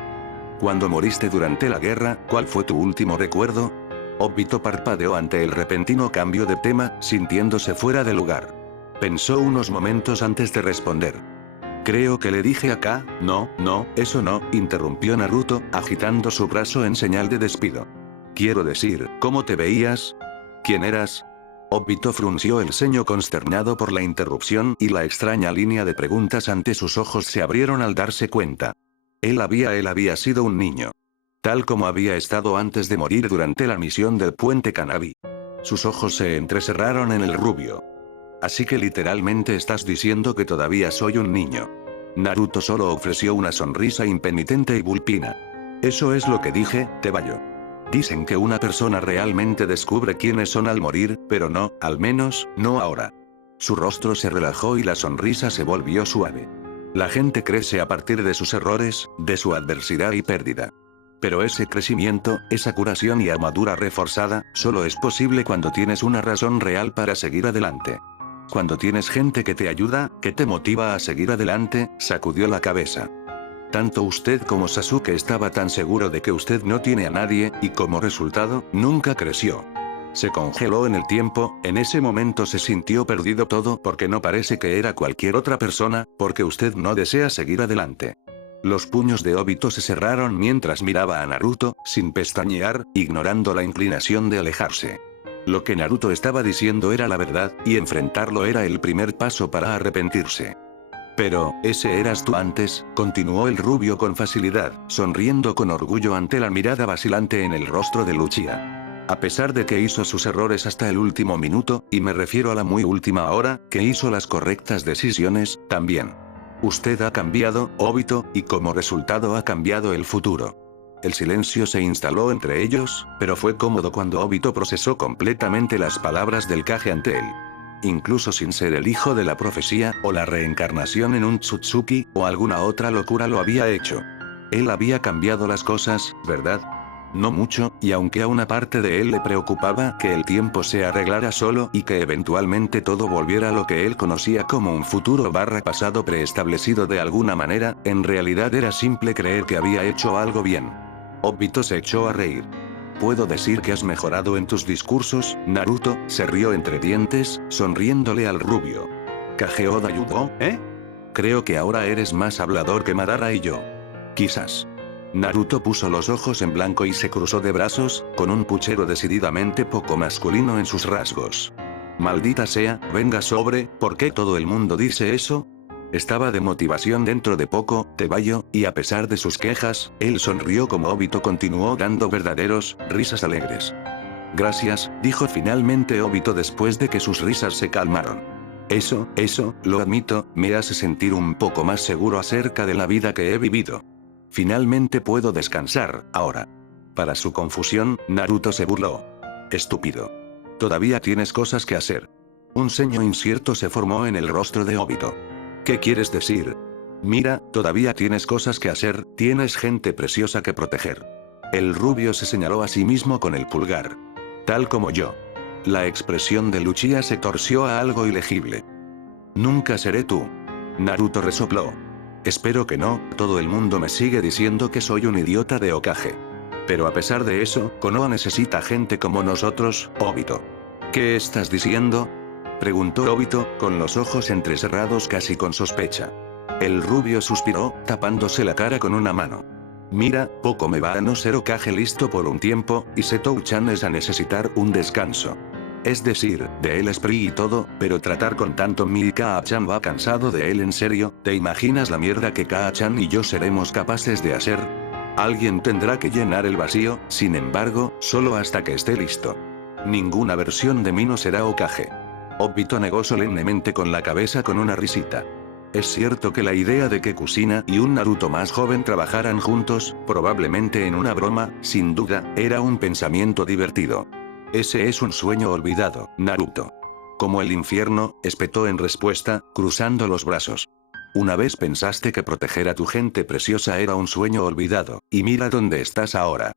Cuando moriste durante la guerra, ¿cuál fue tu último recuerdo? Obito parpadeó ante el repentino cambio de tema, sintiéndose fuera de lugar. Pensó unos momentos antes de responder. Creo que le dije acá, no, eso no, interrumpió Naruto, agitando su brazo en señal de despido. Quiero decir, ¿cómo te veías? ¿Quién eras? Obito frunció el ceño consternado por la interrupción y la extraña línea de preguntas ante sus ojos se abrieron al darse cuenta. Él había sido un niño. Tal como había estado antes de morir durante la misión del puente Kanabi. Sus ojos se entrecerraron en el rubio. Así que literalmente estás diciendo que todavía soy un niño. Naruto solo ofreció una sonrisa impenitente y vulpina. Eso es lo que dije, Tebayo. Dicen que una persona realmente descubre quiénes son al morir, pero no, al menos, no ahora. Su rostro se relajó y la sonrisa se volvió suave. La gente crece a partir de sus errores, de su adversidad y pérdida. Pero ese crecimiento, esa curación y armadura reforzada, solo es posible cuando tienes una razón real para seguir adelante. Cuando tienes gente que te ayuda, que te motiva a seguir adelante, sacudió la cabeza. Tanto usted como Sasuke estaba tan seguro de que usted no tiene a nadie, y como resultado, nunca creció. Se congeló en el tiempo, en ese momento se sintió perdido todo porque no parece que era cualquier otra persona, porque usted no desea seguir adelante. Los puños de Obito se cerraron mientras miraba a Naruto, sin pestañear, ignorando la inclinación de alejarse. Lo que Naruto estaba diciendo era la verdad, y enfrentarlo era el primer paso para arrepentirse. Pero, ese eras tú antes, continuó el rubio con facilidad, sonriendo con orgullo ante la mirada vacilante en el rostro de Uchiha. A pesar de que hizo sus errores hasta el último minuto, y me refiero a la muy última hora, que hizo las correctas decisiones, también. Usted ha cambiado, Obito, y como resultado ha cambiado el futuro. El silencio se instaló entre ellos, pero fue cómodo cuando Obito procesó completamente las palabras del Kage ante él. Incluso sin ser el hijo de la profecía, o la reencarnación en un Tsutsuki, o alguna otra locura lo había hecho. Él había cambiado las cosas, ¿verdad? No mucho, y aunque a una parte de él le preocupaba que el tiempo se arreglara solo y que eventualmente todo volviera a lo que él conocía como un futuro pasado preestablecido de alguna manera, en realidad era simple creer que había hecho algo bien. Obito se echó a reír. ¿Puedo decir que has mejorado en tus discursos, Naruto? Se rió entre dientes, sonriéndole al rubio. Kage Oda ayudó, ¿eh? Creo que ahora eres más hablador que Madara y yo. Quizás. Naruto puso los ojos en blanco y se cruzó de brazos, con un puchero decididamente poco masculino en sus rasgos. Maldita sea, venga sobre, ¿por qué todo el mundo dice eso? Estaba de motivación dentro de poco, Tebayo, y a pesar de sus quejas, él sonrió como Obito continuó dando verdaderos, risas alegres. Gracias, dijo finalmente Obito después de que sus risas se calmaron. Eso, lo admito, me hace sentir un poco más seguro acerca de la vida que he vivido. Finalmente puedo descansar, ahora. Para su confusión, Naruto se burló. Estúpido. Todavía tienes cosas que hacer. Un ceño incierto se formó en el rostro de Obito. ¿Qué quieres decir? Mira, todavía tienes cosas que hacer, tienes gente preciosa que proteger. El rubio se señaló a sí mismo con el pulgar. Tal como yo. La expresión de Uchiha se torció a algo ilegible. Nunca seré tú. Naruto resopló. Espero que no, todo el mundo me sigue diciendo que soy un idiota de Hokage. Pero a pesar de eso, Konoha necesita gente como nosotros, Obito. ¿Qué estás diciendo? Preguntó Obito, con los ojos entrecerrados casi con sospecha. El rubio suspiró, tapándose la cara con una mano. Mira, poco me va a no ser Hokage listo por un tiempo, y Setou-chan es a necesitar un descanso. Es decir, de él es Pri y todo, pero tratar con tanto mi Kaa-chan va cansado de él en serio, ¿te imaginas la mierda que Kaa-chan y yo seremos capaces de hacer? Alguien tendrá que llenar el vacío, sin embargo, solo hasta que esté listo. Ninguna versión de mí no será Hokage. Obito negó solemnemente con la cabeza con una risita. Es cierto que la idea de que Kushina y un Naruto más joven trabajaran juntos, probablemente en una broma, sin duda, era un pensamiento divertido. Ese es un sueño olvidado, Naruto. Como el infierno, espetó en respuesta, cruzando los brazos. Una vez pensaste que proteger a tu gente preciosa era un sueño olvidado, y mira dónde estás ahora.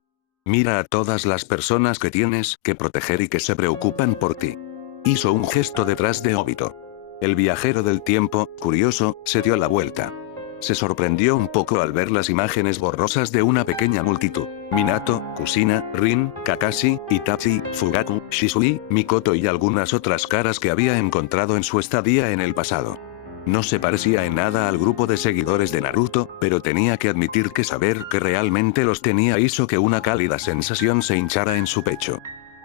Mira a todas las personas que tienes que proteger y que se preocupan por ti. Hizo un gesto detrás de Obito. El viajero del tiempo, curioso, se dio la vuelta. Se sorprendió un poco al ver las imágenes borrosas de una pequeña multitud. Minato, Kushina, Rin, Kakashi, Itachi, Fugaku, Shisui, Mikoto y algunas otras caras que había encontrado en su estadía en el pasado. No se parecía en nada al grupo de seguidores de Naruto, pero tenía que admitir que saber que realmente los tenía hizo que una cálida sensación se hinchara en su pecho.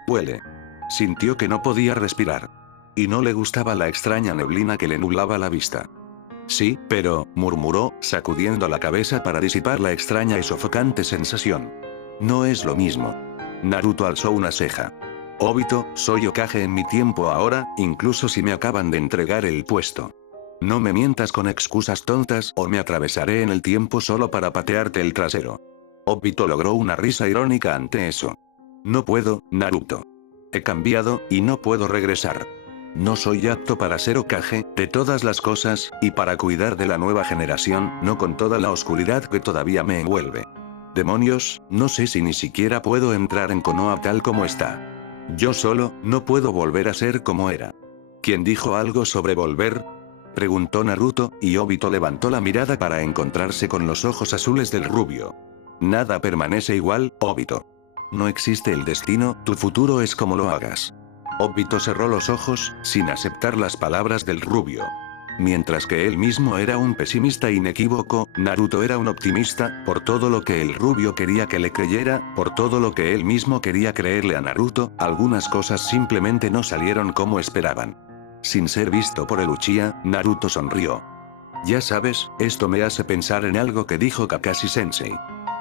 Huele. Sintió que no podía respirar. Y no le gustaba la extraña neblina que le nublaba la vista. Sí, pero, murmuró, sacudiendo la cabeza para disipar la extraña y sofocante sensación. No es lo mismo. Naruto alzó una ceja. Obito, soy Hokage en mi tiempo ahora, incluso si me acaban de entregar el puesto. No me mientas con excusas tontas o me atravesaré en el tiempo solo para patearte el trasero. Obito logró una risa irónica ante eso. No puedo, Naruto. He cambiado, y no puedo regresar. No soy apto para ser Hokage, de todas las cosas, y para cuidar de la nueva generación, no con toda la oscuridad que todavía me envuelve. Demonios, no sé si ni siquiera puedo entrar en Konoha tal como está. Yo solo, no puedo volver a ser como era. ¿Quién dijo algo sobre volver? Preguntó Naruto, y Obito levantó la mirada para encontrarse con los ojos azules del rubio. Nada permanece igual, Obito. No existe el destino, tu futuro es como lo hagas. Obito cerró los ojos, sin aceptar las palabras del rubio. Mientras que él mismo era un pesimista inequívoco, Naruto era un optimista, por todo lo que el rubio quería que le creyera, por todo lo que él mismo quería creerle a Naruto, algunas cosas simplemente no salieron como esperaban. Sin ser visto por el Uchiha, Naruto sonrió. Ya sabes, esto me hace pensar en algo que dijo Kakashi-sensei.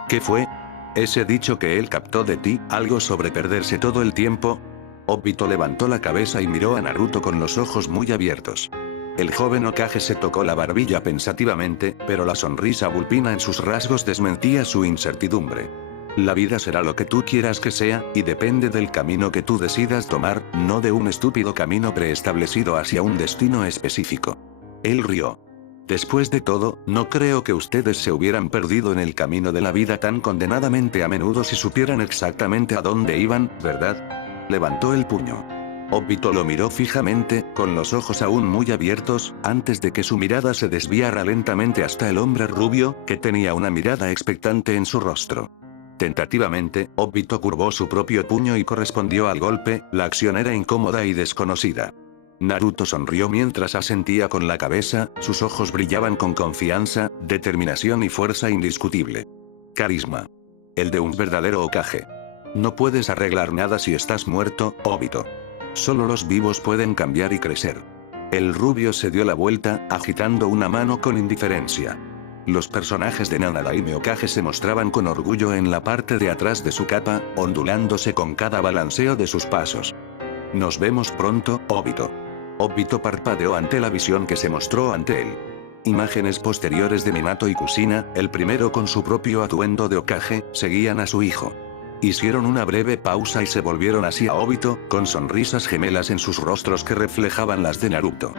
¿Qué fue? Ese dicho que él captó de ti, algo sobre perderse todo el tiempo. Obito levantó la cabeza y miró a Naruto con los ojos muy abiertos. El joven Hokage se tocó la barbilla pensativamente, pero la sonrisa vulpina en sus rasgos desmentía su incertidumbre. La vida será lo que tú quieras que sea, y depende del camino que tú decidas tomar, no de un estúpido camino preestablecido hacia un destino específico. Él rió. Después de todo, no creo que ustedes se hubieran perdido en el camino de la vida tan condenadamente a menudo si supieran exactamente a dónde iban, ¿verdad? Levantó el puño. Obito lo miró fijamente, con los ojos aún muy abiertos, antes de que su mirada se desviara lentamente hasta el hombre rubio, que tenía una mirada expectante en su rostro. Tentativamente, Obito curvó su propio puño y correspondió al golpe, la acción era incómoda y desconocida. Naruto sonrió mientras asentía con la cabeza, sus ojos brillaban con confianza, determinación y fuerza indiscutible. Carisma. El de un verdadero Hokage. No puedes arreglar nada si estás muerto, Obito. Solo los vivos pueden cambiar y crecer. El rubio se dio la vuelta, agitando una mano con indiferencia. Los personajes de Nanadaime Hokage se mostraban con orgullo en la parte de atrás de su capa, ondulándose con cada balanceo de sus pasos. Nos vemos pronto, Obito. Obito parpadeó ante la visión que se mostró ante él. Imágenes posteriores de Minato y Kushina, el primero con su propio atuendo de Hokage, seguían a su hijo. Hicieron una breve pausa y se volvieron hacia Obito, con sonrisas gemelas en sus rostros que reflejaban las de Naruto.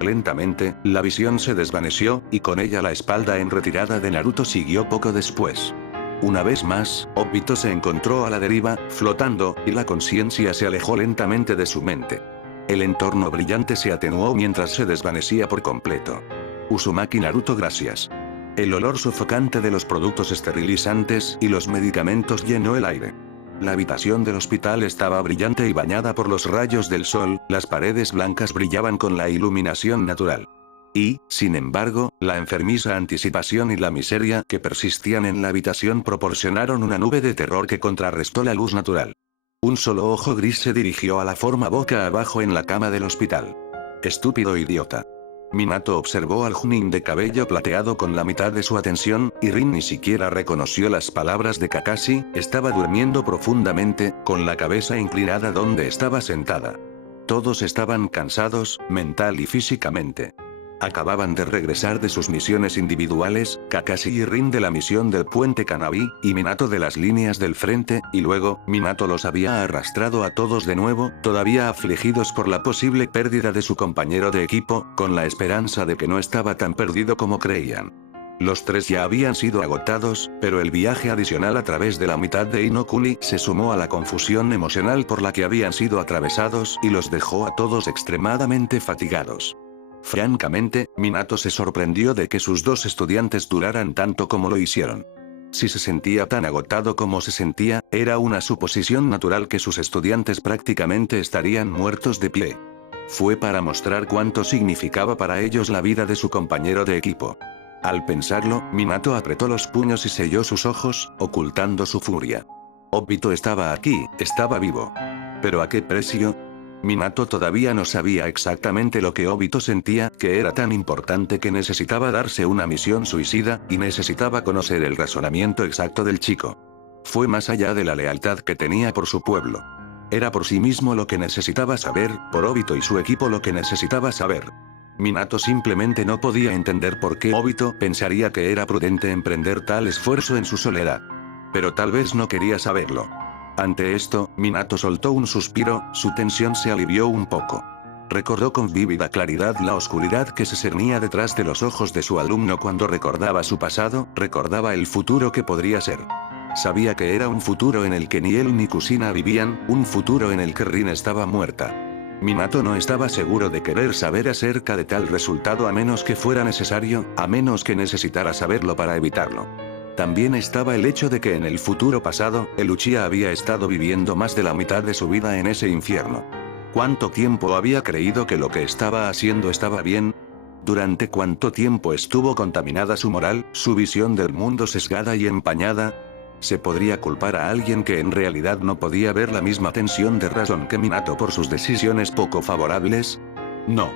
Lentamente, la visión se desvaneció, y con ella la espalda en retirada de Naruto siguió poco después. Una vez más, Obito se encontró a la deriva, flotando, y la conciencia se alejó lentamente de su mente. El entorno brillante se atenuó mientras se desvanecía por completo. Uzumaki Naruto, gracias. El olor sofocante de los productos esterilizantes y los medicamentos llenó el aire. La habitación del hospital estaba brillante y bañada por los rayos del sol, las paredes blancas brillaban con la iluminación natural. Y, sin embargo, la enfermiza anticipación y la miseria que persistían en la habitación proporcionaron una nube de terror que contrarrestó la luz natural. Un solo ojo gris se dirigió a la forma boca abajo en la cama del hospital. Estúpido idiota. Minato observó al Chunin de cabello plateado con la mitad de su atención, y Rin ni siquiera reconoció las palabras de Kakashi, estaba durmiendo profundamente, con la cabeza inclinada donde estaba sentada. Todos estaban cansados, mental y físicamente. Acababan de regresar de sus misiones individuales, Kakashi y Rin de la misión del puente Kanabi, y Minato de las líneas del frente, y luego, Minato los había arrastrado a todos de nuevo, todavía afligidos por la posible pérdida de su compañero de equipo, con la esperanza de que no estaba tan perdido como creían. Los tres ya habían sido agotados, pero el viaje adicional a través de la mitad de Inokuni se sumó a la confusión emocional por la que habían sido atravesados y los dejó a todos extremadamente fatigados. Francamente, Minato se sorprendió de que sus dos estudiantes duraran tanto como lo hicieron. Si se sentía tan agotado como se sentía, era una suposición natural que sus estudiantes prácticamente estarían muertos de pie. Fue para mostrar cuánto significaba para ellos la vida de su compañero de equipo. Al pensarlo, Minato apretó los puños y selló sus ojos, ocultando su furia. Obito estaba aquí, estaba vivo. ¿Pero a qué precio? Minato todavía no sabía exactamente lo que Obito sentía, que era tan importante que necesitaba darse una misión suicida, y necesitaba conocer el razonamiento exacto del chico. Fue más allá de la lealtad que tenía por su pueblo. Era por sí mismo lo que necesitaba saber, por Obito y su equipo lo que necesitaba saber. Minato simplemente no podía entender por qué Obito pensaría que era prudente emprender tal esfuerzo en su soledad. Pero tal vez no quería saberlo. Ante esto, Minato soltó un suspiro, su tensión se alivió un poco. Recordó con vívida claridad la oscuridad que se cernía detrás de los ojos de su alumno cuando recordaba su pasado, recordaba el futuro que podría ser. Sabía que era un futuro en el que ni él ni Kushina vivían, un futuro en el que Rin estaba muerta. Minato no estaba seguro de querer saber acerca de tal resultado a menos que fuera necesario, a menos que necesitara saberlo para evitarlo. También estaba el hecho de que en el futuro pasado, el Uchiha había estado viviendo más de la mitad de su vida en ese infierno. ¿Cuánto tiempo había creído que lo que estaba haciendo estaba bien? ¿Durante cuánto tiempo estuvo contaminada su moral, su visión del mundo sesgada y empañada? ¿Se podría culpar a alguien que en realidad no podía ver la misma tensión de razón que Minato por sus decisiones poco favorables? No.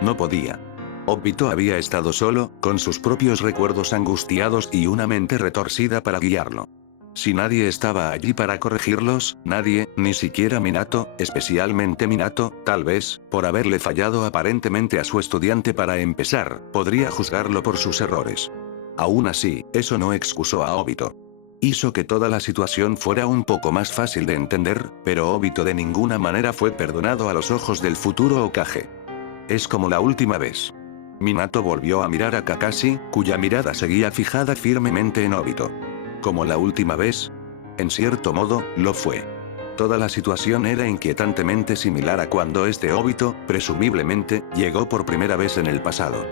No podía. Obito había estado solo, con sus propios recuerdos angustiados y una mente retorcida para guiarlo. Si nadie estaba allí para corregirlos, nadie, ni siquiera Minato, especialmente Minato, tal vez, por haberle fallado aparentemente a su estudiante para empezar, podría juzgarlo por sus errores. Aún así, eso no excusó a Obito. Hizo que toda la situación fuera un poco más fácil de entender, pero Obito de ninguna manera fue perdonado a los ojos del futuro Hokage. Es como la última vez. Minato volvió a mirar a Kakashi, cuya mirada seguía fijada firmemente en Obito. ¿Como la última vez? En cierto modo, lo fue. Toda la situación era inquietantemente similar a cuando este Obito, presumiblemente, llegó por primera vez en el pasado.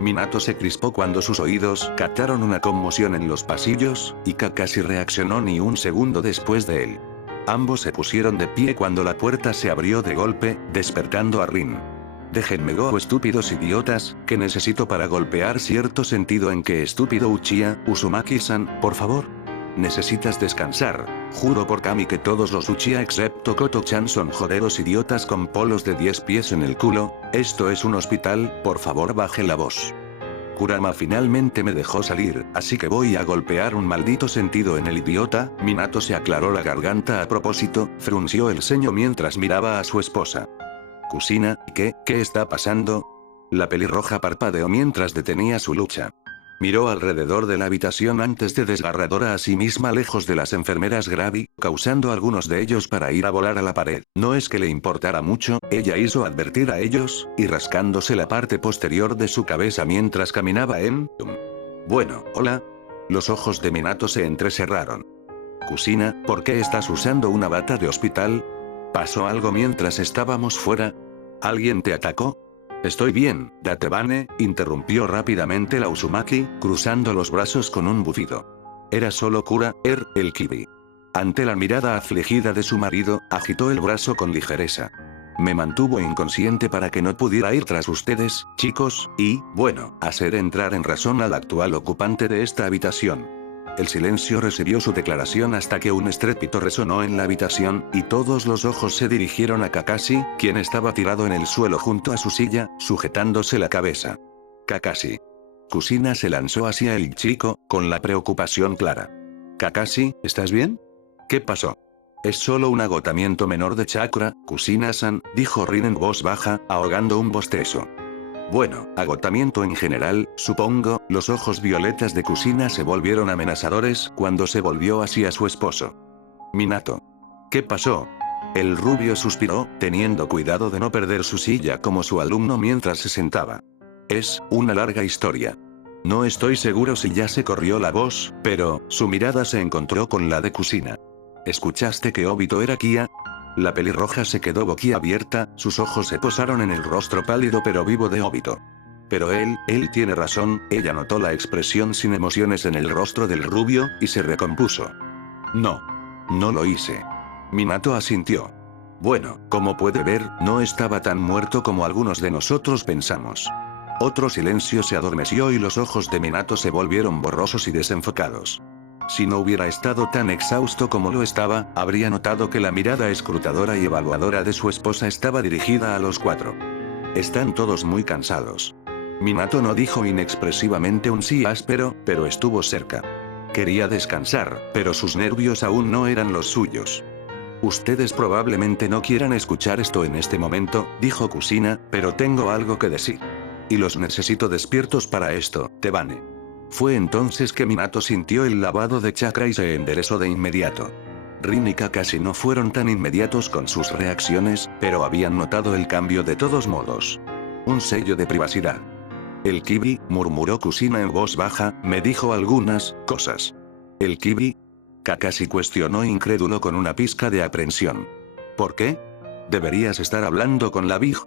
Minato se crispó cuando sus oídos captaron una conmoción en los pasillos, y Kakashi reaccionó ni un segundo después de él. Ambos se pusieron de pie cuando la puerta se abrió de golpe, despertando a Rin. Déjenme go, estúpidos idiotas, que necesito para golpear cierto sentido en que estúpido Uchiha, Uzumaki-san, por favor. Necesitas descansar. Juro por Kami que todos los Uchiha excepto Koto-chan son joderos idiotas con polos de 10 pies en el culo. Esto es un hospital, por favor baje la voz. Kurama finalmente me dejó salir, así que voy a golpear un maldito sentido en el idiota. Minato se aclaró la garganta a propósito, frunció el ceño mientras miraba a su esposa. Kusina, ¿qué está pasando? La pelirroja parpadeó mientras detenía su lucha. Miró alrededor de la habitación antes de desgarradora a sí misma lejos de las enfermeras Gravi, causando a algunos de ellos para ir a volar a la pared. No es que le importara mucho, ella hizo advertir a ellos, y rascándose la parte posterior de su cabeza mientras caminaba en... Bueno, hola. Los ojos de Minato se entrecerraron. Kusina, ¿por qué estás usando una bata de hospital? ¿Pasó algo mientras estábamos fuera? ¿Alguien te atacó? Estoy bien, Datebane, interrumpió rápidamente la Uzumaki, cruzando los brazos con un bufido. Era solo Kura, el Kibi. Ante la mirada afligida de su marido, agitó el brazo con ligereza. Me mantuvo inconsciente para que no pudiera ir tras ustedes, chicos, y, bueno, hacer entrar en razón al actual ocupante de esta habitación. El silencio recibió su declaración hasta que un estrépito resonó en la habitación, y todos los ojos se dirigieron a Kakashi, quien estaba tirado en el suelo junto a su silla, sujetándose la cabeza. Kakashi. Kusina se lanzó hacia el chico, con la preocupación clara. Kakashi, ¿estás bien? ¿Qué pasó? Es solo un agotamiento menor de chakra, Kusina-san, dijo Rin en voz baja, ahogando un bostezo. Bueno, agotamiento en general, supongo. Los ojos violetas de Kusina se volvieron amenazadores cuando se volvió hacia su esposo. Minato. ¿Qué pasó? El rubio suspiró, teniendo cuidado de no perder su silla como su alumno mientras se sentaba. Es una larga historia. No estoy seguro si ya se corrió la voz, pero su mirada se encontró con la de Kusina. ¿Escuchaste que Obito era Kia? La pelirroja se quedó boquiabierta, sus ojos se posaron en el rostro pálido pero vivo de Obito. Pero él tiene razón, ella notó la expresión sin emociones en el rostro del rubio, y se recompuso. No lo hice. Minato asintió. Bueno, como puede ver, no estaba tan muerto como algunos de nosotros pensamos. Otro silencio se adormeció y los ojos de Minato se volvieron borrosos y desenfocados. Si no hubiera estado tan exhausto como lo estaba, habría notado que la mirada escrutadora y evaluadora de su esposa estaba dirigida a los cuatro. Están todos muy cansados. Minato no dijo inexpresivamente un sí áspero, pero estuvo cerca. Quería descansar, pero sus nervios aún no eran los suyos. Ustedes probablemente no quieran escuchar esto en este momento, dijo Kusina, pero tengo algo que decir. Y los necesito despiertos para esto, Tebane. Fue entonces que Minato sintió el lavado de chakra y se enderezó de inmediato. Rin y Kakashi no fueron tan inmediatos con sus reacciones, pero habían notado el cambio de todos modos. Un sello de privacidad. El Kibi, murmuró Kusina en voz baja, me dijo algunas cosas. ¿El Kibi? Kakashi cuestionó incrédulo con una pizca de aprensión. ¿Por qué? ¿Deberías estar hablando con la Big?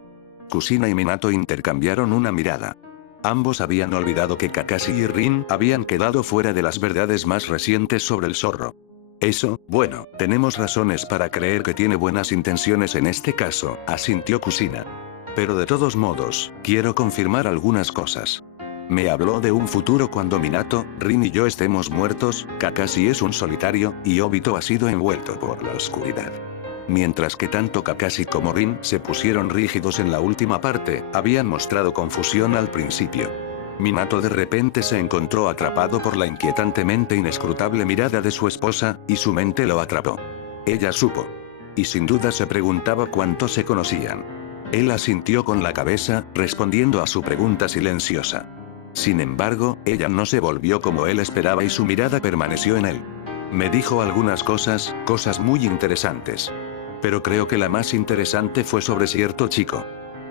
Kusina y Minato intercambiaron una mirada. Ambos habían olvidado que Kakashi y Rin habían quedado fuera de las verdades más recientes sobre el zorro. Eso, bueno, tenemos razones para creer que tiene buenas intenciones en este caso, asintió Kusina. Pero de todos modos, quiero confirmar algunas cosas. Me habló de un futuro cuando Minato, Rin y yo estemos muertos, Kakashi es un solitario, y Obito ha sido envuelto por la oscuridad. Mientras que tanto Kakashi como Rin se pusieron rígidos en la última parte, habían mostrado confusión al principio. Minato de repente se encontró atrapado por la inquietantemente inescrutable mirada de su esposa, y su mente lo atrapó. Ella supo. Y sin duda se preguntaba cuánto se conocían. Él asintió con la cabeza, respondiendo a su pregunta silenciosa. Sin embargo, ella no se volvió como él esperaba y su mirada permaneció en él. Me dijo algunas cosas muy interesantes. Pero creo que la más interesante fue sobre cierto chico.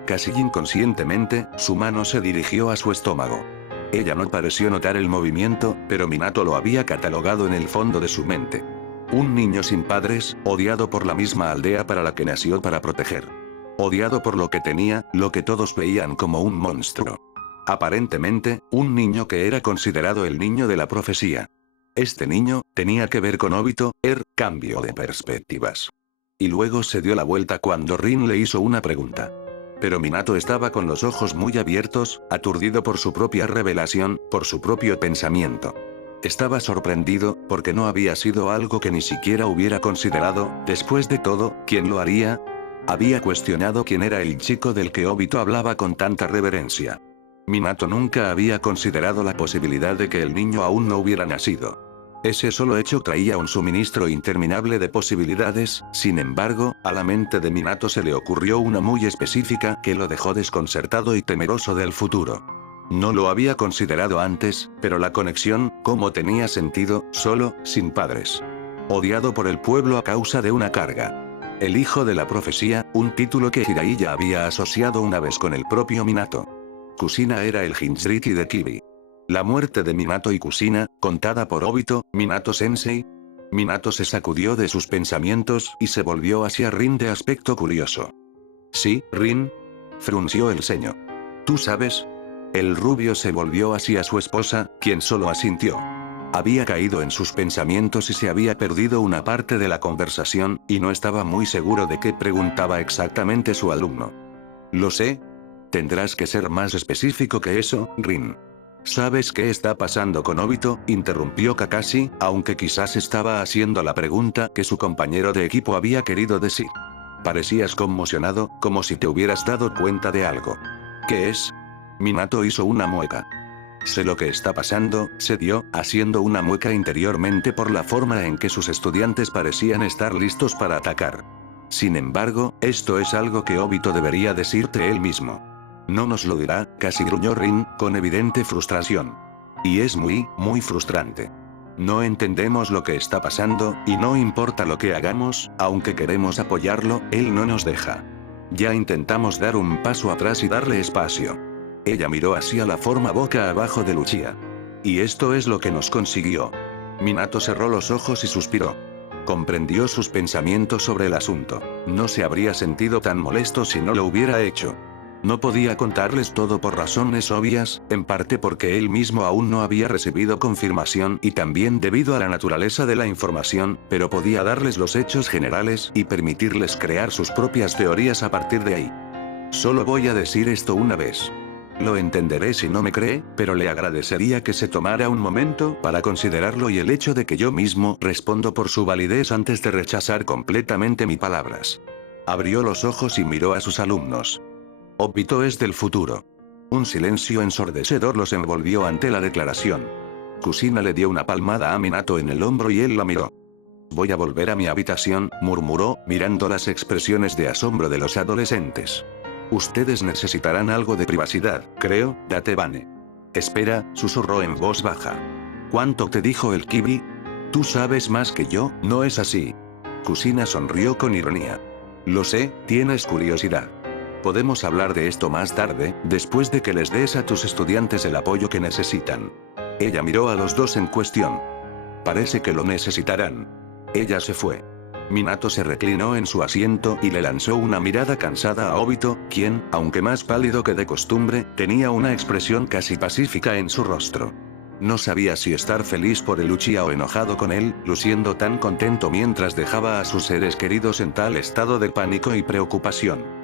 Casi inconscientemente, su mano se dirigió a su estómago. Ella no pareció notar el movimiento, pero Minato lo había catalogado en el fondo de su mente. Un niño sin padres, odiado por la misma aldea para la que nació para proteger. Odiado por lo que tenía, lo que todos veían como un monstruo. Aparentemente, un niño que era considerado el niño de la profecía. Este niño, tenía que ver con Obito, cambio de perspectivas. Y luego se dio la vuelta cuando Rin le hizo una pregunta. Pero Minato estaba con los ojos muy abiertos, aturdido por su propia revelación, por su propio pensamiento. Estaba sorprendido, porque no había sido algo que ni siquiera hubiera considerado. Después de todo, ¿quién lo haría? Había cuestionado quién era el chico del que Obito hablaba con tanta reverencia. Minato nunca había considerado la posibilidad de que el niño aún no hubiera nacido. Ese solo hecho traía un suministro interminable de posibilidades. Sin embargo, a la mente de Minato se le ocurrió una muy específica que lo dejó desconcertado y temeroso del futuro. No lo había considerado antes, pero la conexión, ¿cómo tenía sentido, solo, sin padres? Odiado por el pueblo a causa de una carga. El hijo de la profecía, un título que Jiraiya había asociado una vez con el propio Minato. Kushina era el Jinchuriki de Kibi. La muerte de Minato y Kushina, contada por Obito, Minato-sensei. Minato se sacudió de sus pensamientos y se volvió hacia Rin de aspecto curioso. ¿Sí, Rin? Frunció el ceño. ¿Tú sabes? El rubio se volvió hacia su esposa, quien solo asintió. Había caído en sus pensamientos y se había perdido una parte de la conversación, y no estaba muy seguro de qué preguntaba exactamente su alumno. Lo sé. Tendrás que ser más específico que eso, Rin. ¿Sabes qué está pasando con Obito?, interrumpió Kakashi, aunque quizás estaba haciendo la pregunta que su compañero de equipo había querido decir. Parecías conmocionado, como si te hubieras dado cuenta de algo. ¿Qué es? Minato hizo una mueca. Sé lo que está pasando, se dio, haciendo una mueca interiormente por la forma en que sus estudiantes parecían estar listos para atacar. Sin embargo, esto es algo que Obito debería decirte él mismo. No nos lo dirá, casi gruñó Rin, con evidente frustración. Y es muy frustrante. No entendemos lo que está pasando, y no importa lo que hagamos, aunque queremos apoyarlo, él no nos deja. Ya intentamos dar un paso atrás y darle espacio. Ella miró hacia la forma boca abajo de Uchiha. Y esto es lo que nos consiguió. Minato cerró los ojos y suspiró. Comprendió sus pensamientos sobre el asunto. No se habría sentido tan molesto si no lo hubiera hecho. No podía contarles todo por razones obvias, en parte porque él mismo aún no había recibido confirmación y también debido a la naturaleza de la información, pero podía darles los hechos generales y permitirles crear sus propias teorías a partir de ahí. Solo voy a decir esto una vez. Lo entenderé si no me cree, pero le agradecería que se tomara un momento para considerarlo y el hecho de que yo mismo respondo por su validez antes de rechazar completamente mis palabras. Abrió los ojos y miró a sus alumnos. Obito es del futuro. Un silencio ensordecedor los envolvió ante la declaración. Kushina le dio una palmada a Minato en el hombro y él la miró. Voy a volver a mi habitación, murmuró, mirando las expresiones de asombro de los adolescentes. Ustedes necesitarán algo de privacidad, creo, Datebane. Espera, susurró en voz baja. ¿Cuánto te dijo el Kibi? Tú sabes más que yo, ¿no es así? Kushina sonrió con ironía. Lo sé, tienes curiosidad. Podemos hablar de esto más tarde, después de que les des a tus estudiantes el apoyo que necesitan. Ella miró a los dos en cuestión. Parece que lo necesitarán. Ella se fue. Minato se reclinó en su asiento y le lanzó una mirada cansada a Obito, quien, aunque más pálido que de costumbre, tenía una expresión casi pacífica en su rostro. No sabía si estar feliz por el Uchiha o enojado con él, luciendo tan contento mientras dejaba a sus seres queridos en tal estado de pánico y preocupación.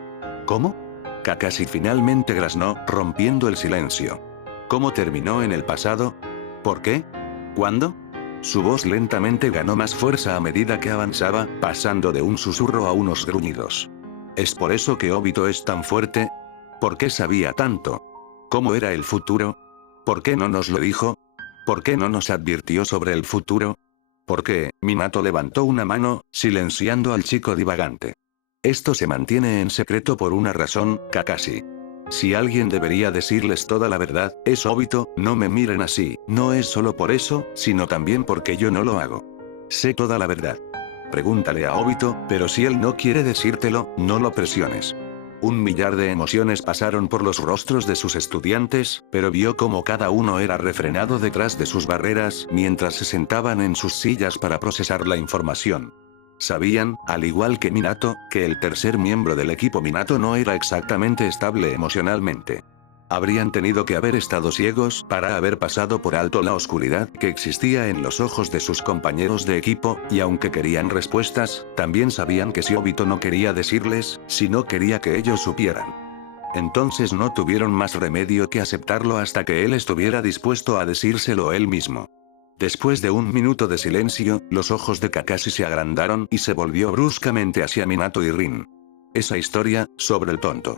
¿Cómo? Kakashi finalmente graznó, rompiendo el silencio. ¿Cómo terminó en el pasado? ¿Por qué? ¿Cuándo? Su voz lentamente ganó más fuerza a medida que avanzaba, pasando de un susurro a unos gruñidos. ¿Es por eso que Obito es tan fuerte? ¿Por qué sabía tanto? ¿Cómo era el futuro? ¿Por qué no nos lo dijo? ¿Por qué no nos advirtió sobre el futuro? ¿Por qué? Minato levantó una mano, silenciando al chico divagante. Esto se mantiene en secreto por una razón, Kakashi. Si alguien debería decirles toda la verdad, es Obito, no me miren así, no es solo por eso, sino también porque yo no lo hago. sé toda la verdad. Pregúntale a Obito, pero si él no quiere decírtelo, no lo presiones. Un millar de emociones pasaron por los rostros de sus estudiantes, pero vio como cada uno era refrenado detrás de sus barreras mientras se sentaban en sus sillas para procesar la información. Sabían, al igual que Minato, que el tercer miembro del equipo Minato no era exactamente estable emocionalmente. Habrían tenido que haber estado ciegos para haber pasado por alto la oscuridad que existía en los ojos de sus compañeros de equipo, y aunque querían respuestas, también sabían que si Obito no quería decirles, si no quería que ellos supieran. Entonces no tuvieron más remedio que aceptarlo hasta que él estuviera dispuesto a decírselo él mismo. Después de un minuto de silencio, los ojos de Kakashi se agrandaron y se volvió bruscamente hacia Minato y Rin. Esa historia, sobre el tonto.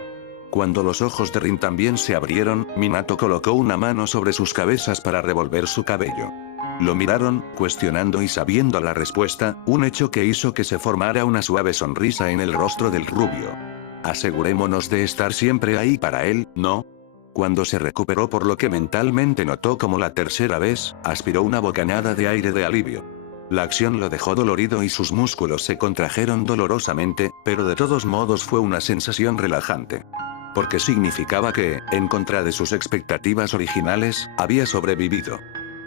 Cuando los ojos de Rin también se abrieron, Minato colocó una mano sobre sus cabezas para revolver su cabello. Lo miraron, cuestionando y sabiendo la respuesta, un hecho que hizo que se formara una suave sonrisa en el rostro del rubio. Asegurémonos de estar siempre ahí para él, ¿no? Cuando se recuperó por lo que mentalmente notó como la tercera vez, aspiró una bocanada de aire de alivio. La acción lo dejó dolorido y sus músculos se contrajeron dolorosamente, pero de todos modos fue una sensación relajante. Porque significaba que, en contra de sus expectativas originales, había sobrevivido.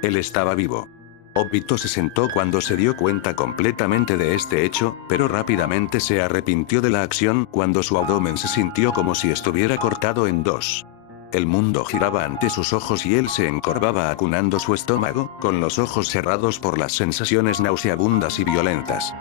Él estaba vivo. Obito se sentó cuando se dio cuenta completamente de este hecho, pero rápidamente se arrepintió de la acción cuando su abdomen se sintió como si estuviera cortado en dos. El mundo giraba ante sus ojos y él se encorvaba acunando su estómago, con los ojos cerrados por las sensaciones nauseabundas y violentas.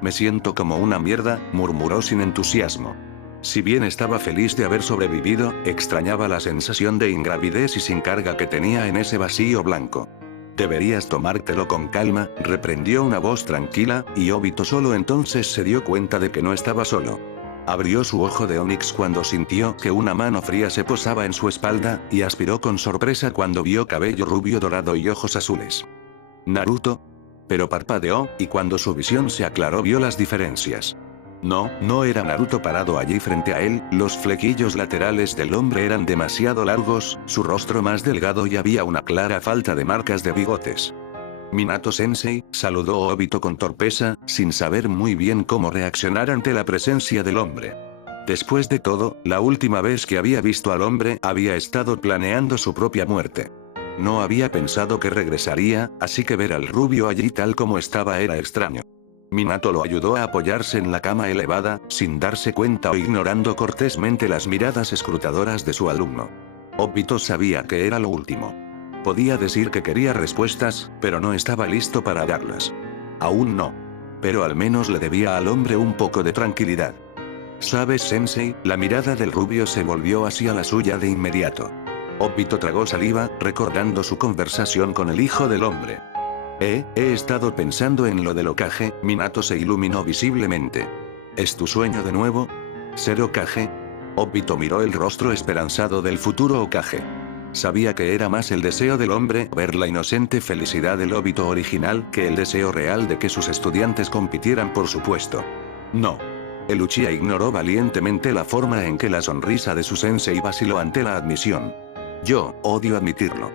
Me siento como una mierda, murmuró sin entusiasmo. Si bien estaba feliz de haber sobrevivido, extrañaba la sensación de ingravidez y sin carga que tenía en ese vacío blanco. Deberías tomártelo con calma, reprendió una voz tranquila, y Obito solo entonces se dio cuenta de que no estaba solo. Abrió su ojo de onix cuando sintió que una mano fría se posaba en su espalda, y aspiró con sorpresa cuando vio cabello rubio dorado y ojos azules. ¿Naruto? Pero parpadeó, y cuando su visión se aclaró vio las diferencias. No era Naruto parado allí frente a él, los flequillos laterales del hombre eran demasiado largos, su rostro más delgado y había una clara falta de marcas de bigotes. Minato-sensei, saludó Obito con torpeza, sin saber muy bien cómo reaccionar ante la presencia del hombre. Después de todo, la última vez que había visto al hombre había estado planeando su propia muerte. No había pensado que regresaría, así que ver al rubio allí tal como estaba era extraño. Minato lo ayudó a apoyarse en la cama elevada, sin darse cuenta o ignorando cortésmente las miradas escrutadoras de su alumno. Obito sabía que era lo último. Podía decir que quería respuestas, pero no estaba listo para darlas. Aún no. Pero al menos le debía al hombre un poco de tranquilidad. ¿Sabes, sensei? La mirada del rubio se volvió hacia la suya de inmediato. Obito tragó saliva, recordando su conversación con el hijo del hombre. He estado pensando en lo del Hokage. Minato se iluminó visiblemente. ¿Es tu sueño de nuevo? ¿Ser Hokage? Obito miró el rostro esperanzado del futuro Hokage. Sabía que era más el deseo del hombre ver la inocente felicidad del Obito original que el deseo real de que sus estudiantes compitieran por su puesto. No. El Uchiha ignoró valientemente la forma en que la sonrisa de su sensei vaciló ante la admisión. Yo odio admitirlo.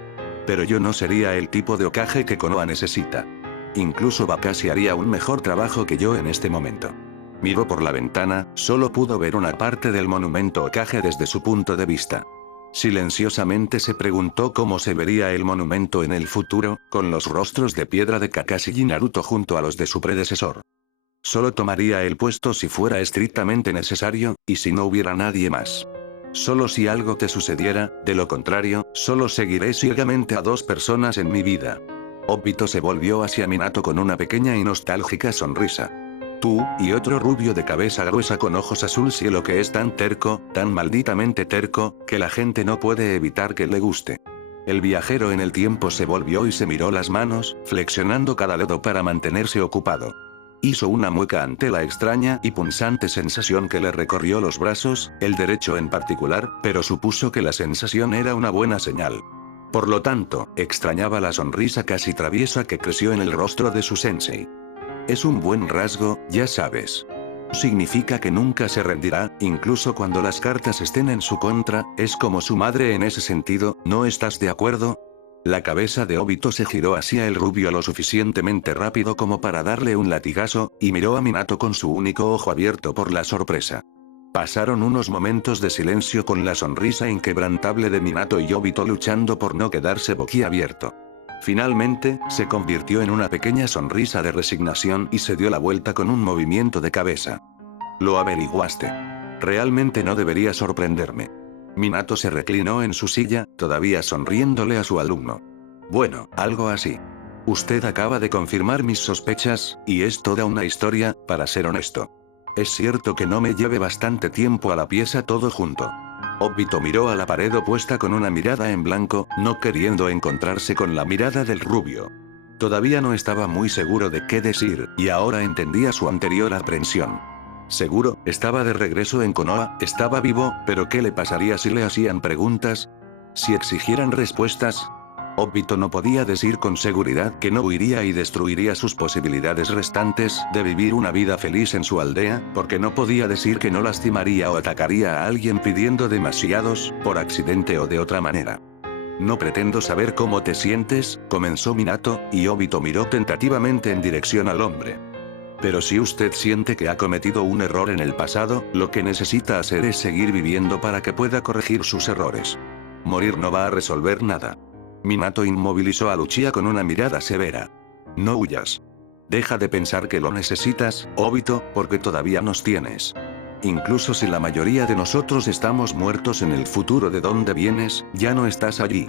Pero yo no sería el tipo de Hokage que Konoha necesita. Incluso Kakashi haría un mejor trabajo que yo en este momento. Miró por la ventana, solo pudo ver una parte del monumento Hokage desde su punto de vista. Silenciosamente se preguntó cómo se vería el monumento en el futuro, con los rostros de piedra de Kakashi y Naruto junto a los de su predecesor. Solo tomaría el puesto si fuera estrictamente necesario, y si no hubiera nadie más. Solo si algo te sucediera, de lo contrario, solo seguiré ciegamente a dos personas en mi vida. Obito se volvió hacia Minato con una pequeña y nostálgica sonrisa. Tú, y otro rubio de cabeza gruesa con ojos azul cielo que es tan terco, tan malditamente terco, que la gente no puede evitar que le guste. El viajero en el tiempo se volvió y se miró las manos, flexionando cada dedo para mantenerse ocupado. Hizo una mueca ante la extraña y punzante sensación que le recorrió los brazos, el derecho en particular, pero supuso que la sensación era una buena señal. Por lo tanto, extrañaba la sonrisa casi traviesa que creció en el rostro de su sensei. Es un buen rasgo, ya sabes. Significa que nunca se rendirá, incluso cuando las cartas estén en su contra, es como su madre en ese sentido, ¿no estás de acuerdo? La cabeza de Obito se giró hacia el rubio lo suficientemente rápido como para darle un latigazo, y miró a Minato con su único ojo abierto por la sorpresa. Pasaron unos momentos de silencio con la sonrisa inquebrantable de Minato y Obito luchando por no quedarse boquiabierto. Finalmente, se convirtió en una pequeña sonrisa de resignación y se dio la vuelta con un movimiento de cabeza. Lo averiguaste. Realmente no debería sorprenderme. Minato se reclinó en su silla, todavía sonriéndole a su alumno. Bueno, algo así. Usted acaba de confirmar mis sospechas, y es toda una historia, para ser honesto. Es cierto que no me lleve bastante tiempo a la pieza todo junto. Obito miró a la pared opuesta con una mirada en blanco, no queriendo encontrarse con la mirada del rubio. Todavía no estaba muy seguro de qué decir, y ahora entendía su anterior aprensión. Seguro, estaba de regreso en Konoha, estaba vivo, pero ¿qué le pasaría si le hacían preguntas? Si exigieran respuestas. Obito no podía decir con seguridad que no huiría y destruiría sus posibilidades restantes de vivir una vida feliz en su aldea, porque no podía decir que no lastimaría o atacaría a alguien pidiendo demasiados, por accidente o de otra manera. No pretendo saber cómo te sientes, comenzó Minato, y Obito miró tentativamente en dirección al hombre. Pero si usted siente que ha cometido un error en el pasado, lo que necesita hacer es seguir viviendo para que pueda corregir sus errores. Morir no va a resolver nada. Minato inmovilizó a Luchia con una mirada severa. No huyas. Deja de pensar que lo necesitas, Obito, porque todavía nos tienes. Incluso si la mayoría de nosotros estamos muertos en el futuro de donde vienes, ya no estás allí.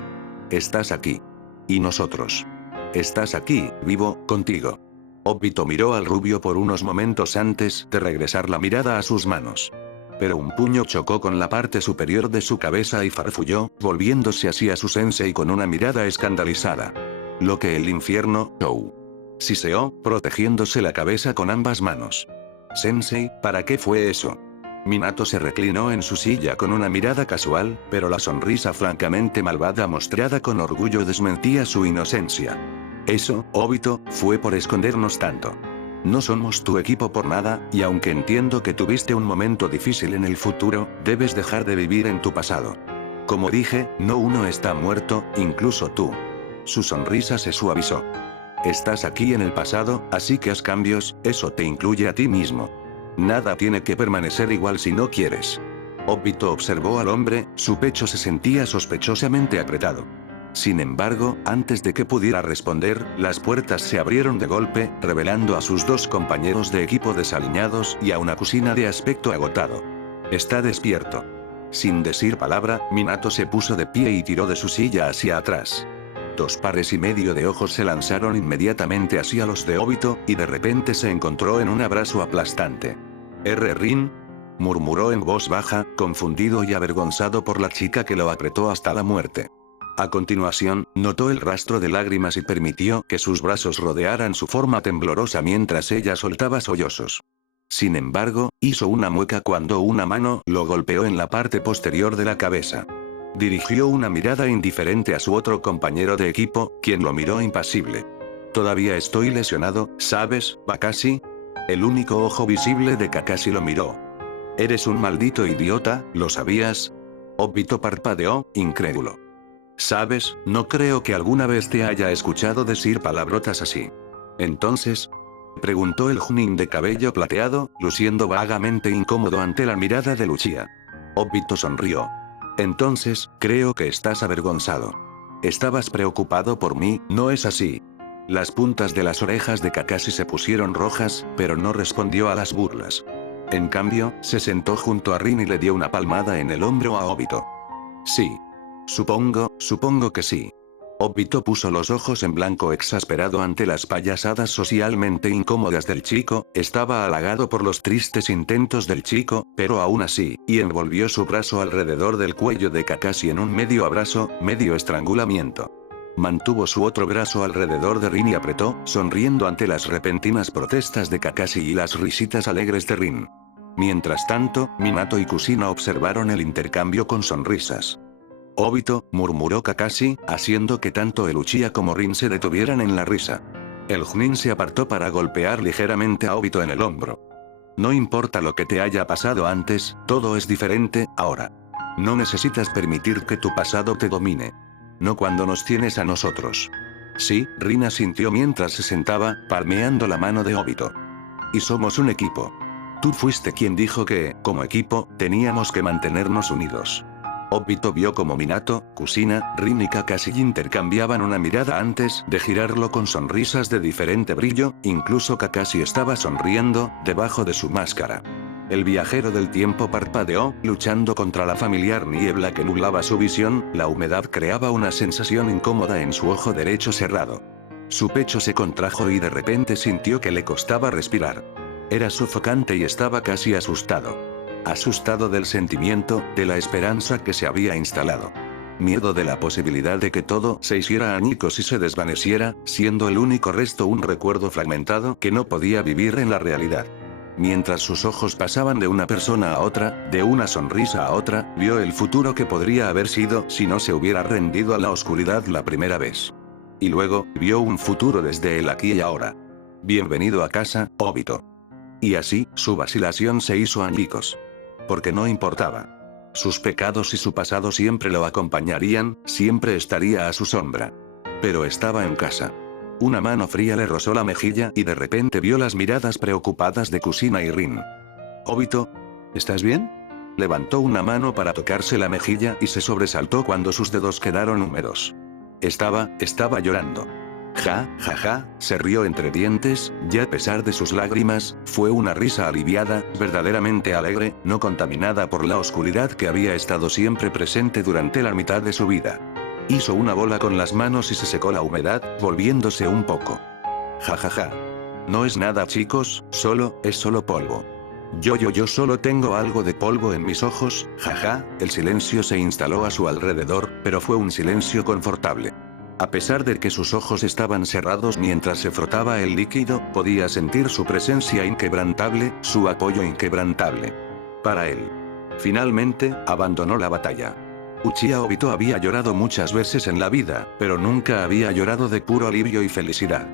Estás aquí. Y nosotros. Estás aquí, vivo, contigo. Obito miró al rubio por unos momentos antes de regresar la mirada a sus manos. Pero un puño chocó con la parte superior de su cabeza y farfulló, volviéndose hacia su sensei con una mirada escandalizada. Lo que el infierno, Chou. Siseó, protegiéndose la cabeza con ambas manos. Sensei, ¿para qué fue eso? Minato se reclinó en su silla con una mirada casual, pero la sonrisa francamente malvada mostrada con orgullo desmentía su inocencia. Eso, Obito, fue por escondernos tanto. No somos tu equipo por nada, y aunque entiendo que tuviste un momento difícil en el futuro, debes dejar de vivir en tu pasado. Como dije, no uno está muerto, incluso tú. Su sonrisa se suavizó. Estás aquí en el pasado, así que haz cambios, eso te incluye a ti mismo. Nada tiene que permanecer igual si no quieres. Obito observó al hombre, su pecho se sentía sospechosamente apretado. Sin embargo, antes de que pudiera responder, las puertas se abrieron de golpe, revelando a sus dos compañeros de equipo desaliñados y a una Kushina de aspecto agotado. Está despierto. Sin decir palabra, Minato se puso de pie y tiró de su silla hacia atrás. 2 pares y medio de ojos se lanzaron inmediatamente hacia los de Obito, y de repente se encontró en un abrazo aplastante. «Rin», murmuró en voz baja, confundido y avergonzado por la chica que lo apretó hasta la muerte. A continuación, notó el rastro de lágrimas y permitió que sus brazos rodearan su forma temblorosa mientras ella soltaba sollozos. Sin embargo, hizo una mueca cuando una mano lo golpeó en la parte posterior de la cabeza. Dirigió una mirada indiferente a su otro compañero de equipo, quien lo miró impasible. «Todavía estoy lesionado, ¿sabes, Kakashi?» El único ojo visible de Kakashi lo miró. «Eres un maldito idiota, ¿lo sabías?» Obito parpadeó, incrédulo. «Sabes, no creo que alguna vez te haya escuchado decir palabrotas así». «Entonces», preguntó el Chunin de cabello plateado, luciendo vagamente incómodo ante la mirada de Luchia. Obito sonrió. «Entonces, creo que estás avergonzado. Estabas preocupado por mí, ¿no es así?» Las puntas de las orejas de Kakashi se pusieron rojas, pero no respondió a las burlas. En cambio, se sentó junto a Rin y le dio una palmada en el hombro a Obito. «Sí. Supongo que sí». Obito puso los ojos en blanco exasperado ante las payasadas socialmente incómodas del chico, estaba halagado por los tristes intentos del chico, pero aún así, y envolvió su brazo alrededor del cuello de Kakashi en un medio abrazo, medio estrangulamiento. Mantuvo su otro brazo alrededor de Rin y apretó, sonriendo ante las repentinas protestas de Kakashi y las risitas alegres de Rin. Mientras tanto, Minato y Kushina observaron el intercambio con sonrisas. «Obito», murmuró Kakashi, haciendo que tanto el Uchiha como Rin se detuvieran en la risa. El Chunin se apartó para golpear ligeramente a Obito en el hombro. «No importa lo que te haya pasado antes, todo es diferente, ahora. No necesitas permitir que tu pasado te domine. no cuando nos tienes a nosotros. Sí, Rin asintió mientras se sentaba, palmeando la mano de Obito. Y somos un equipo. Tú fuiste quien dijo que, como equipo, teníamos que mantenernos unidos. Obito vio como Minato, Kushina, Rin y Kakashi intercambiaban una mirada antes de girarlo con sonrisas de diferente brillo, incluso Kakashi estaba sonriendo, debajo de su máscara. El viajero del tiempo parpadeó, luchando contra la familiar niebla que nublaba su visión, la humedad creaba una sensación incómoda en su ojo derecho cerrado. Su pecho se contrajo y de repente sintió que le costaba respirar. Era sofocante y estaba casi asustado. Asustado del sentimiento, de la esperanza que se había instalado. Miedo de la posibilidad de que todo se hiciera añicos y se desvaneciera, siendo el único resto un recuerdo fragmentado que no podía vivir en la realidad. Mientras sus ojos pasaban de una persona a otra, de una sonrisa a otra, vio el futuro que podría haber sido si no se hubiera rendido a la oscuridad la primera vez. Y luego, vio un futuro desde el aquí y ahora. Bienvenido a casa, Obito. Y así, su vacilación se hizo añicos. Porque no importaba. Sus pecados y su pasado siempre lo acompañarían, siempre estaría a su sombra. Pero estaba en casa. Una mano fría le rozó la mejilla y de repente vio las miradas preocupadas de Kushina y Rin. Obito, ¿estás bien? Levantó una mano para tocarse la mejilla y se sobresaltó cuando sus dedos quedaron húmedos. Estaba llorando. Ja, se rió entre dientes, y a pesar de sus lágrimas, fue una risa aliviada, verdaderamente alegre, no contaminada por la oscuridad que había estado siempre presente durante la mitad de su vida. Hizo una bola con las manos y se secó la humedad, volviéndose un poco. Ja. No es nada, chicos, es solo polvo. Yo solo tengo algo de polvo en mis ojos, jaja, el silencio se instaló a su alrededor, pero fue un silencio confortable. A pesar de que sus ojos estaban cerrados mientras se frotaba el líquido, podía sentir su presencia inquebrantable, su apoyo inquebrantable. Para él. Finalmente, abandonó la batalla. Uchiha Obito había llorado muchas veces en la vida, pero nunca había llorado de puro alivio y felicidad.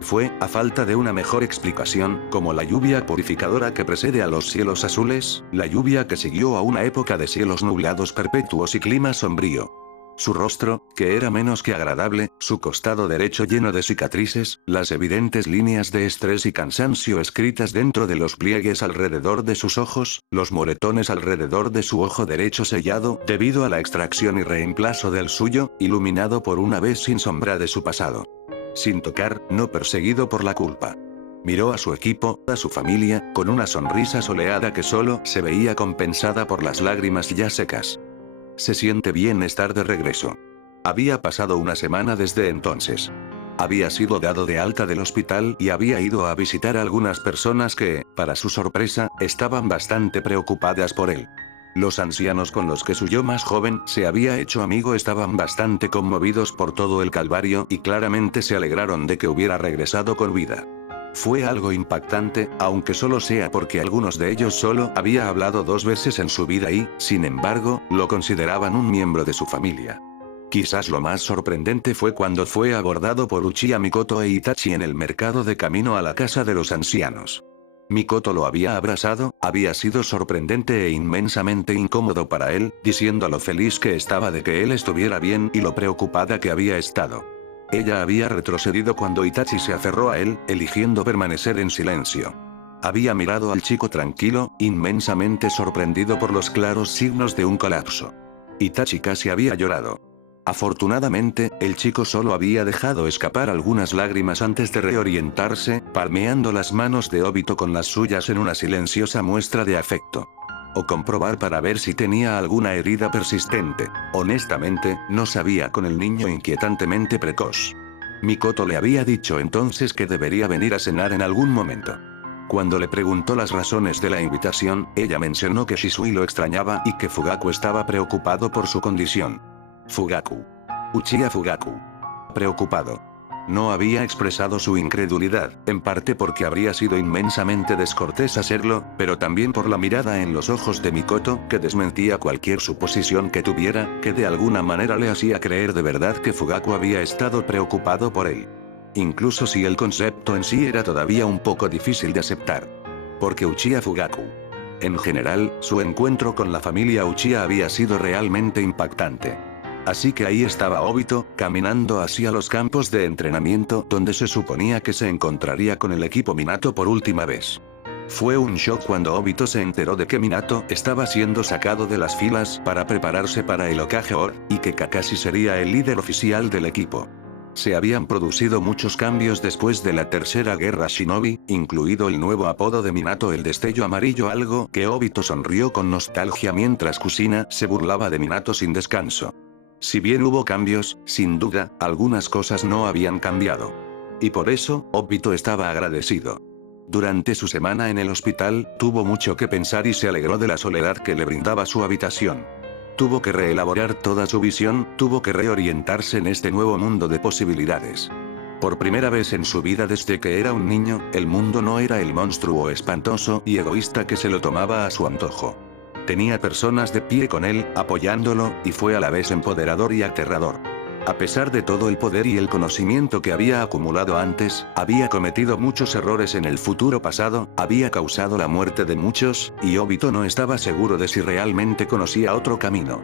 Fue, a falta de una mejor explicación, como la lluvia purificadora que precede a los cielos azules, la lluvia que siguió a una época de cielos nublados perpetuos y clima sombrío. Su rostro, que era menos que agradable, su costado derecho lleno de cicatrices, las evidentes líneas de estrés y cansancio escritas dentro de los pliegues alrededor de sus ojos, los moretones alrededor de su ojo derecho sellado debido a la extracción y reemplazo del suyo, iluminado por una vez sin sombra de su pasado. Sin tocar, no perseguido por la culpa. Miró a su equipo, a su familia, con una sonrisa soleada que solo se veía compensada por las lágrimas ya secas. Se siente bien estar de regreso. Había pasado una semana desde entonces. Había sido dado de alta del hospital y había ido a visitar a algunas personas que, para su sorpresa, estaban bastante preocupadas por él. Los ancianos con los que su yo más joven se había hecho amigo estaban bastante conmovidos por todo el calvario y claramente se alegraron de que hubiera regresado con vida. Fue algo impactante, aunque solo sea porque algunos de ellos solo había hablado 2 veces en su vida y, sin embargo, lo consideraban un miembro de su familia. Quizás lo más sorprendente fue cuando fue abordado por Uchiha Mikoto e Itachi en el mercado de camino a la casa de los ancianos. Mikoto lo había abrazado, había sido sorprendente e inmensamente incómodo para él, diciendo lo feliz que estaba de que él estuviera bien y lo preocupada que había estado. Ella había retrocedido cuando Itachi se aferró a él, eligiendo permanecer en silencio. Había mirado al chico tranquilo, inmensamente sorprendido por los claros signos de un colapso. Itachi casi había llorado. Afortunadamente, el chico solo había dejado escapar algunas lágrimas antes de reorientarse, palmeando las manos de Obito con las suyas en una silenciosa muestra de afecto. O comprobar para ver si tenía alguna herida persistente. Honestamente, no sabía con el niño inquietantemente precoz. Mikoto le había dicho entonces que debería venir a cenar en algún momento. Cuando le preguntó las razones de la invitación, ella mencionó que Shisui lo extrañaba y que Fugaku estaba preocupado por su condición. Fugaku. Uchiha Fugaku. Preocupado. No había expresado su incredulidad, en parte porque habría sido inmensamente descortés hacerlo, pero también por la mirada en los ojos de Mikoto, que desmentía cualquier suposición que tuviera, que de alguna manera le hacía creer de verdad que Fugaku había estado preocupado por él. Incluso si el concepto en sí era todavía un poco difícil de aceptar. Porque Uchiha Fugaku. En general, su encuentro con la familia Uchiha había sido realmente impactante. Así que ahí estaba Obito, caminando hacia los campos de entrenamiento donde se suponía que se encontraría con el equipo Minato por última vez. Fue un shock cuando Obito se enteró de que Minato estaba siendo sacado de las filas para prepararse para el Hokage Ore, y que Kakashi sería el líder oficial del equipo. Se habían producido muchos cambios después de la tercera guerra Shinobi, incluido el nuevo apodo de Minato, el destello amarillo, algo que Obito sonrió con nostalgia mientras Kushina se burlaba de Minato sin descanso. Si bien hubo cambios, sin duda, algunas cosas no habían cambiado. Y por eso, Obito estaba agradecido. Durante su semana en el hospital, tuvo mucho que pensar y se alegró de la soledad que le brindaba su habitación. Tuvo que reelaborar toda su visión, tuvo que reorientarse en este nuevo mundo de posibilidades. Por primera vez en su vida desde que era un niño, el mundo no era el monstruo espantoso y egoísta que se lo tomaba a su antojo. Tenía personas de pie con él, apoyándolo, y fue a la vez empoderador y aterrador. A pesar de todo el poder y el conocimiento que había acumulado antes, había cometido muchos errores en el futuro pasado, había causado la muerte de muchos, y Obito no estaba seguro de si realmente conocía otro camino.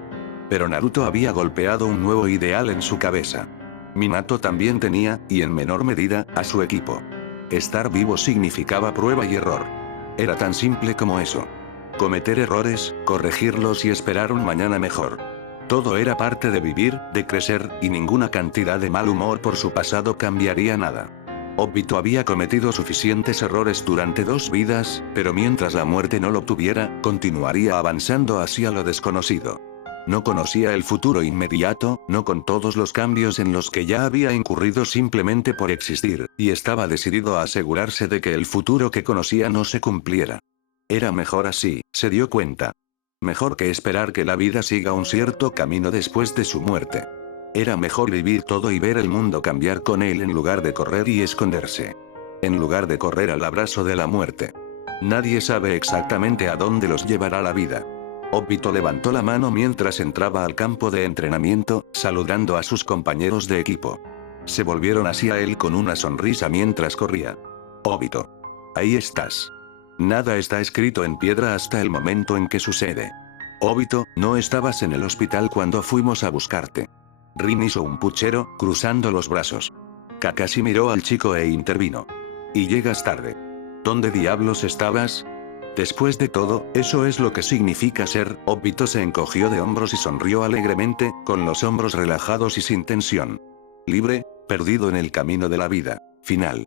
Pero Naruto había golpeado un nuevo ideal en su cabeza. Minato también tenía, y en menor medida, a su equipo. Estar vivo significaba prueba y error. Era tan simple como eso. Cometer errores, corregirlos y esperar un mañana mejor. Todo era parte de vivir, de crecer, y ninguna cantidad de mal humor por su pasado cambiaría nada. Obito había cometido suficientes errores durante 2 vidas, pero mientras la muerte no lo tuviera, continuaría avanzando hacia lo desconocido. No conocía el futuro inmediato, no con todos los cambios en los que ya había incurrido simplemente por existir, y estaba decidido a asegurarse de que el futuro que conocía no se cumpliera. Era mejor así, se dio cuenta. Mejor que esperar que la vida siga un cierto camino después de su muerte. Era mejor vivir todo y ver el mundo cambiar con él en lugar de correr y esconderse. En lugar de correr al abrazo de la muerte. Nadie sabe exactamente a dónde los llevará la vida. Obito levantó la mano mientras entraba al campo de entrenamiento, saludando a sus compañeros de equipo. Se volvieron hacia él con una sonrisa mientras corría. Obito. Ahí estás. Nada está escrito en piedra hasta el momento en que sucede. Obito, no estabas en el hospital cuando fuimos a buscarte. Rin hizo un puchero, cruzando los brazos. Kakashi miró al chico e intervino. Y llegas tarde. ¿Dónde diablos estabas? Después de todo, eso es lo que significa ser. Obito se encogió de hombros y sonrió alegremente, con los hombros relajados y sin tensión. Libre, perdido en el camino de la vida. Final.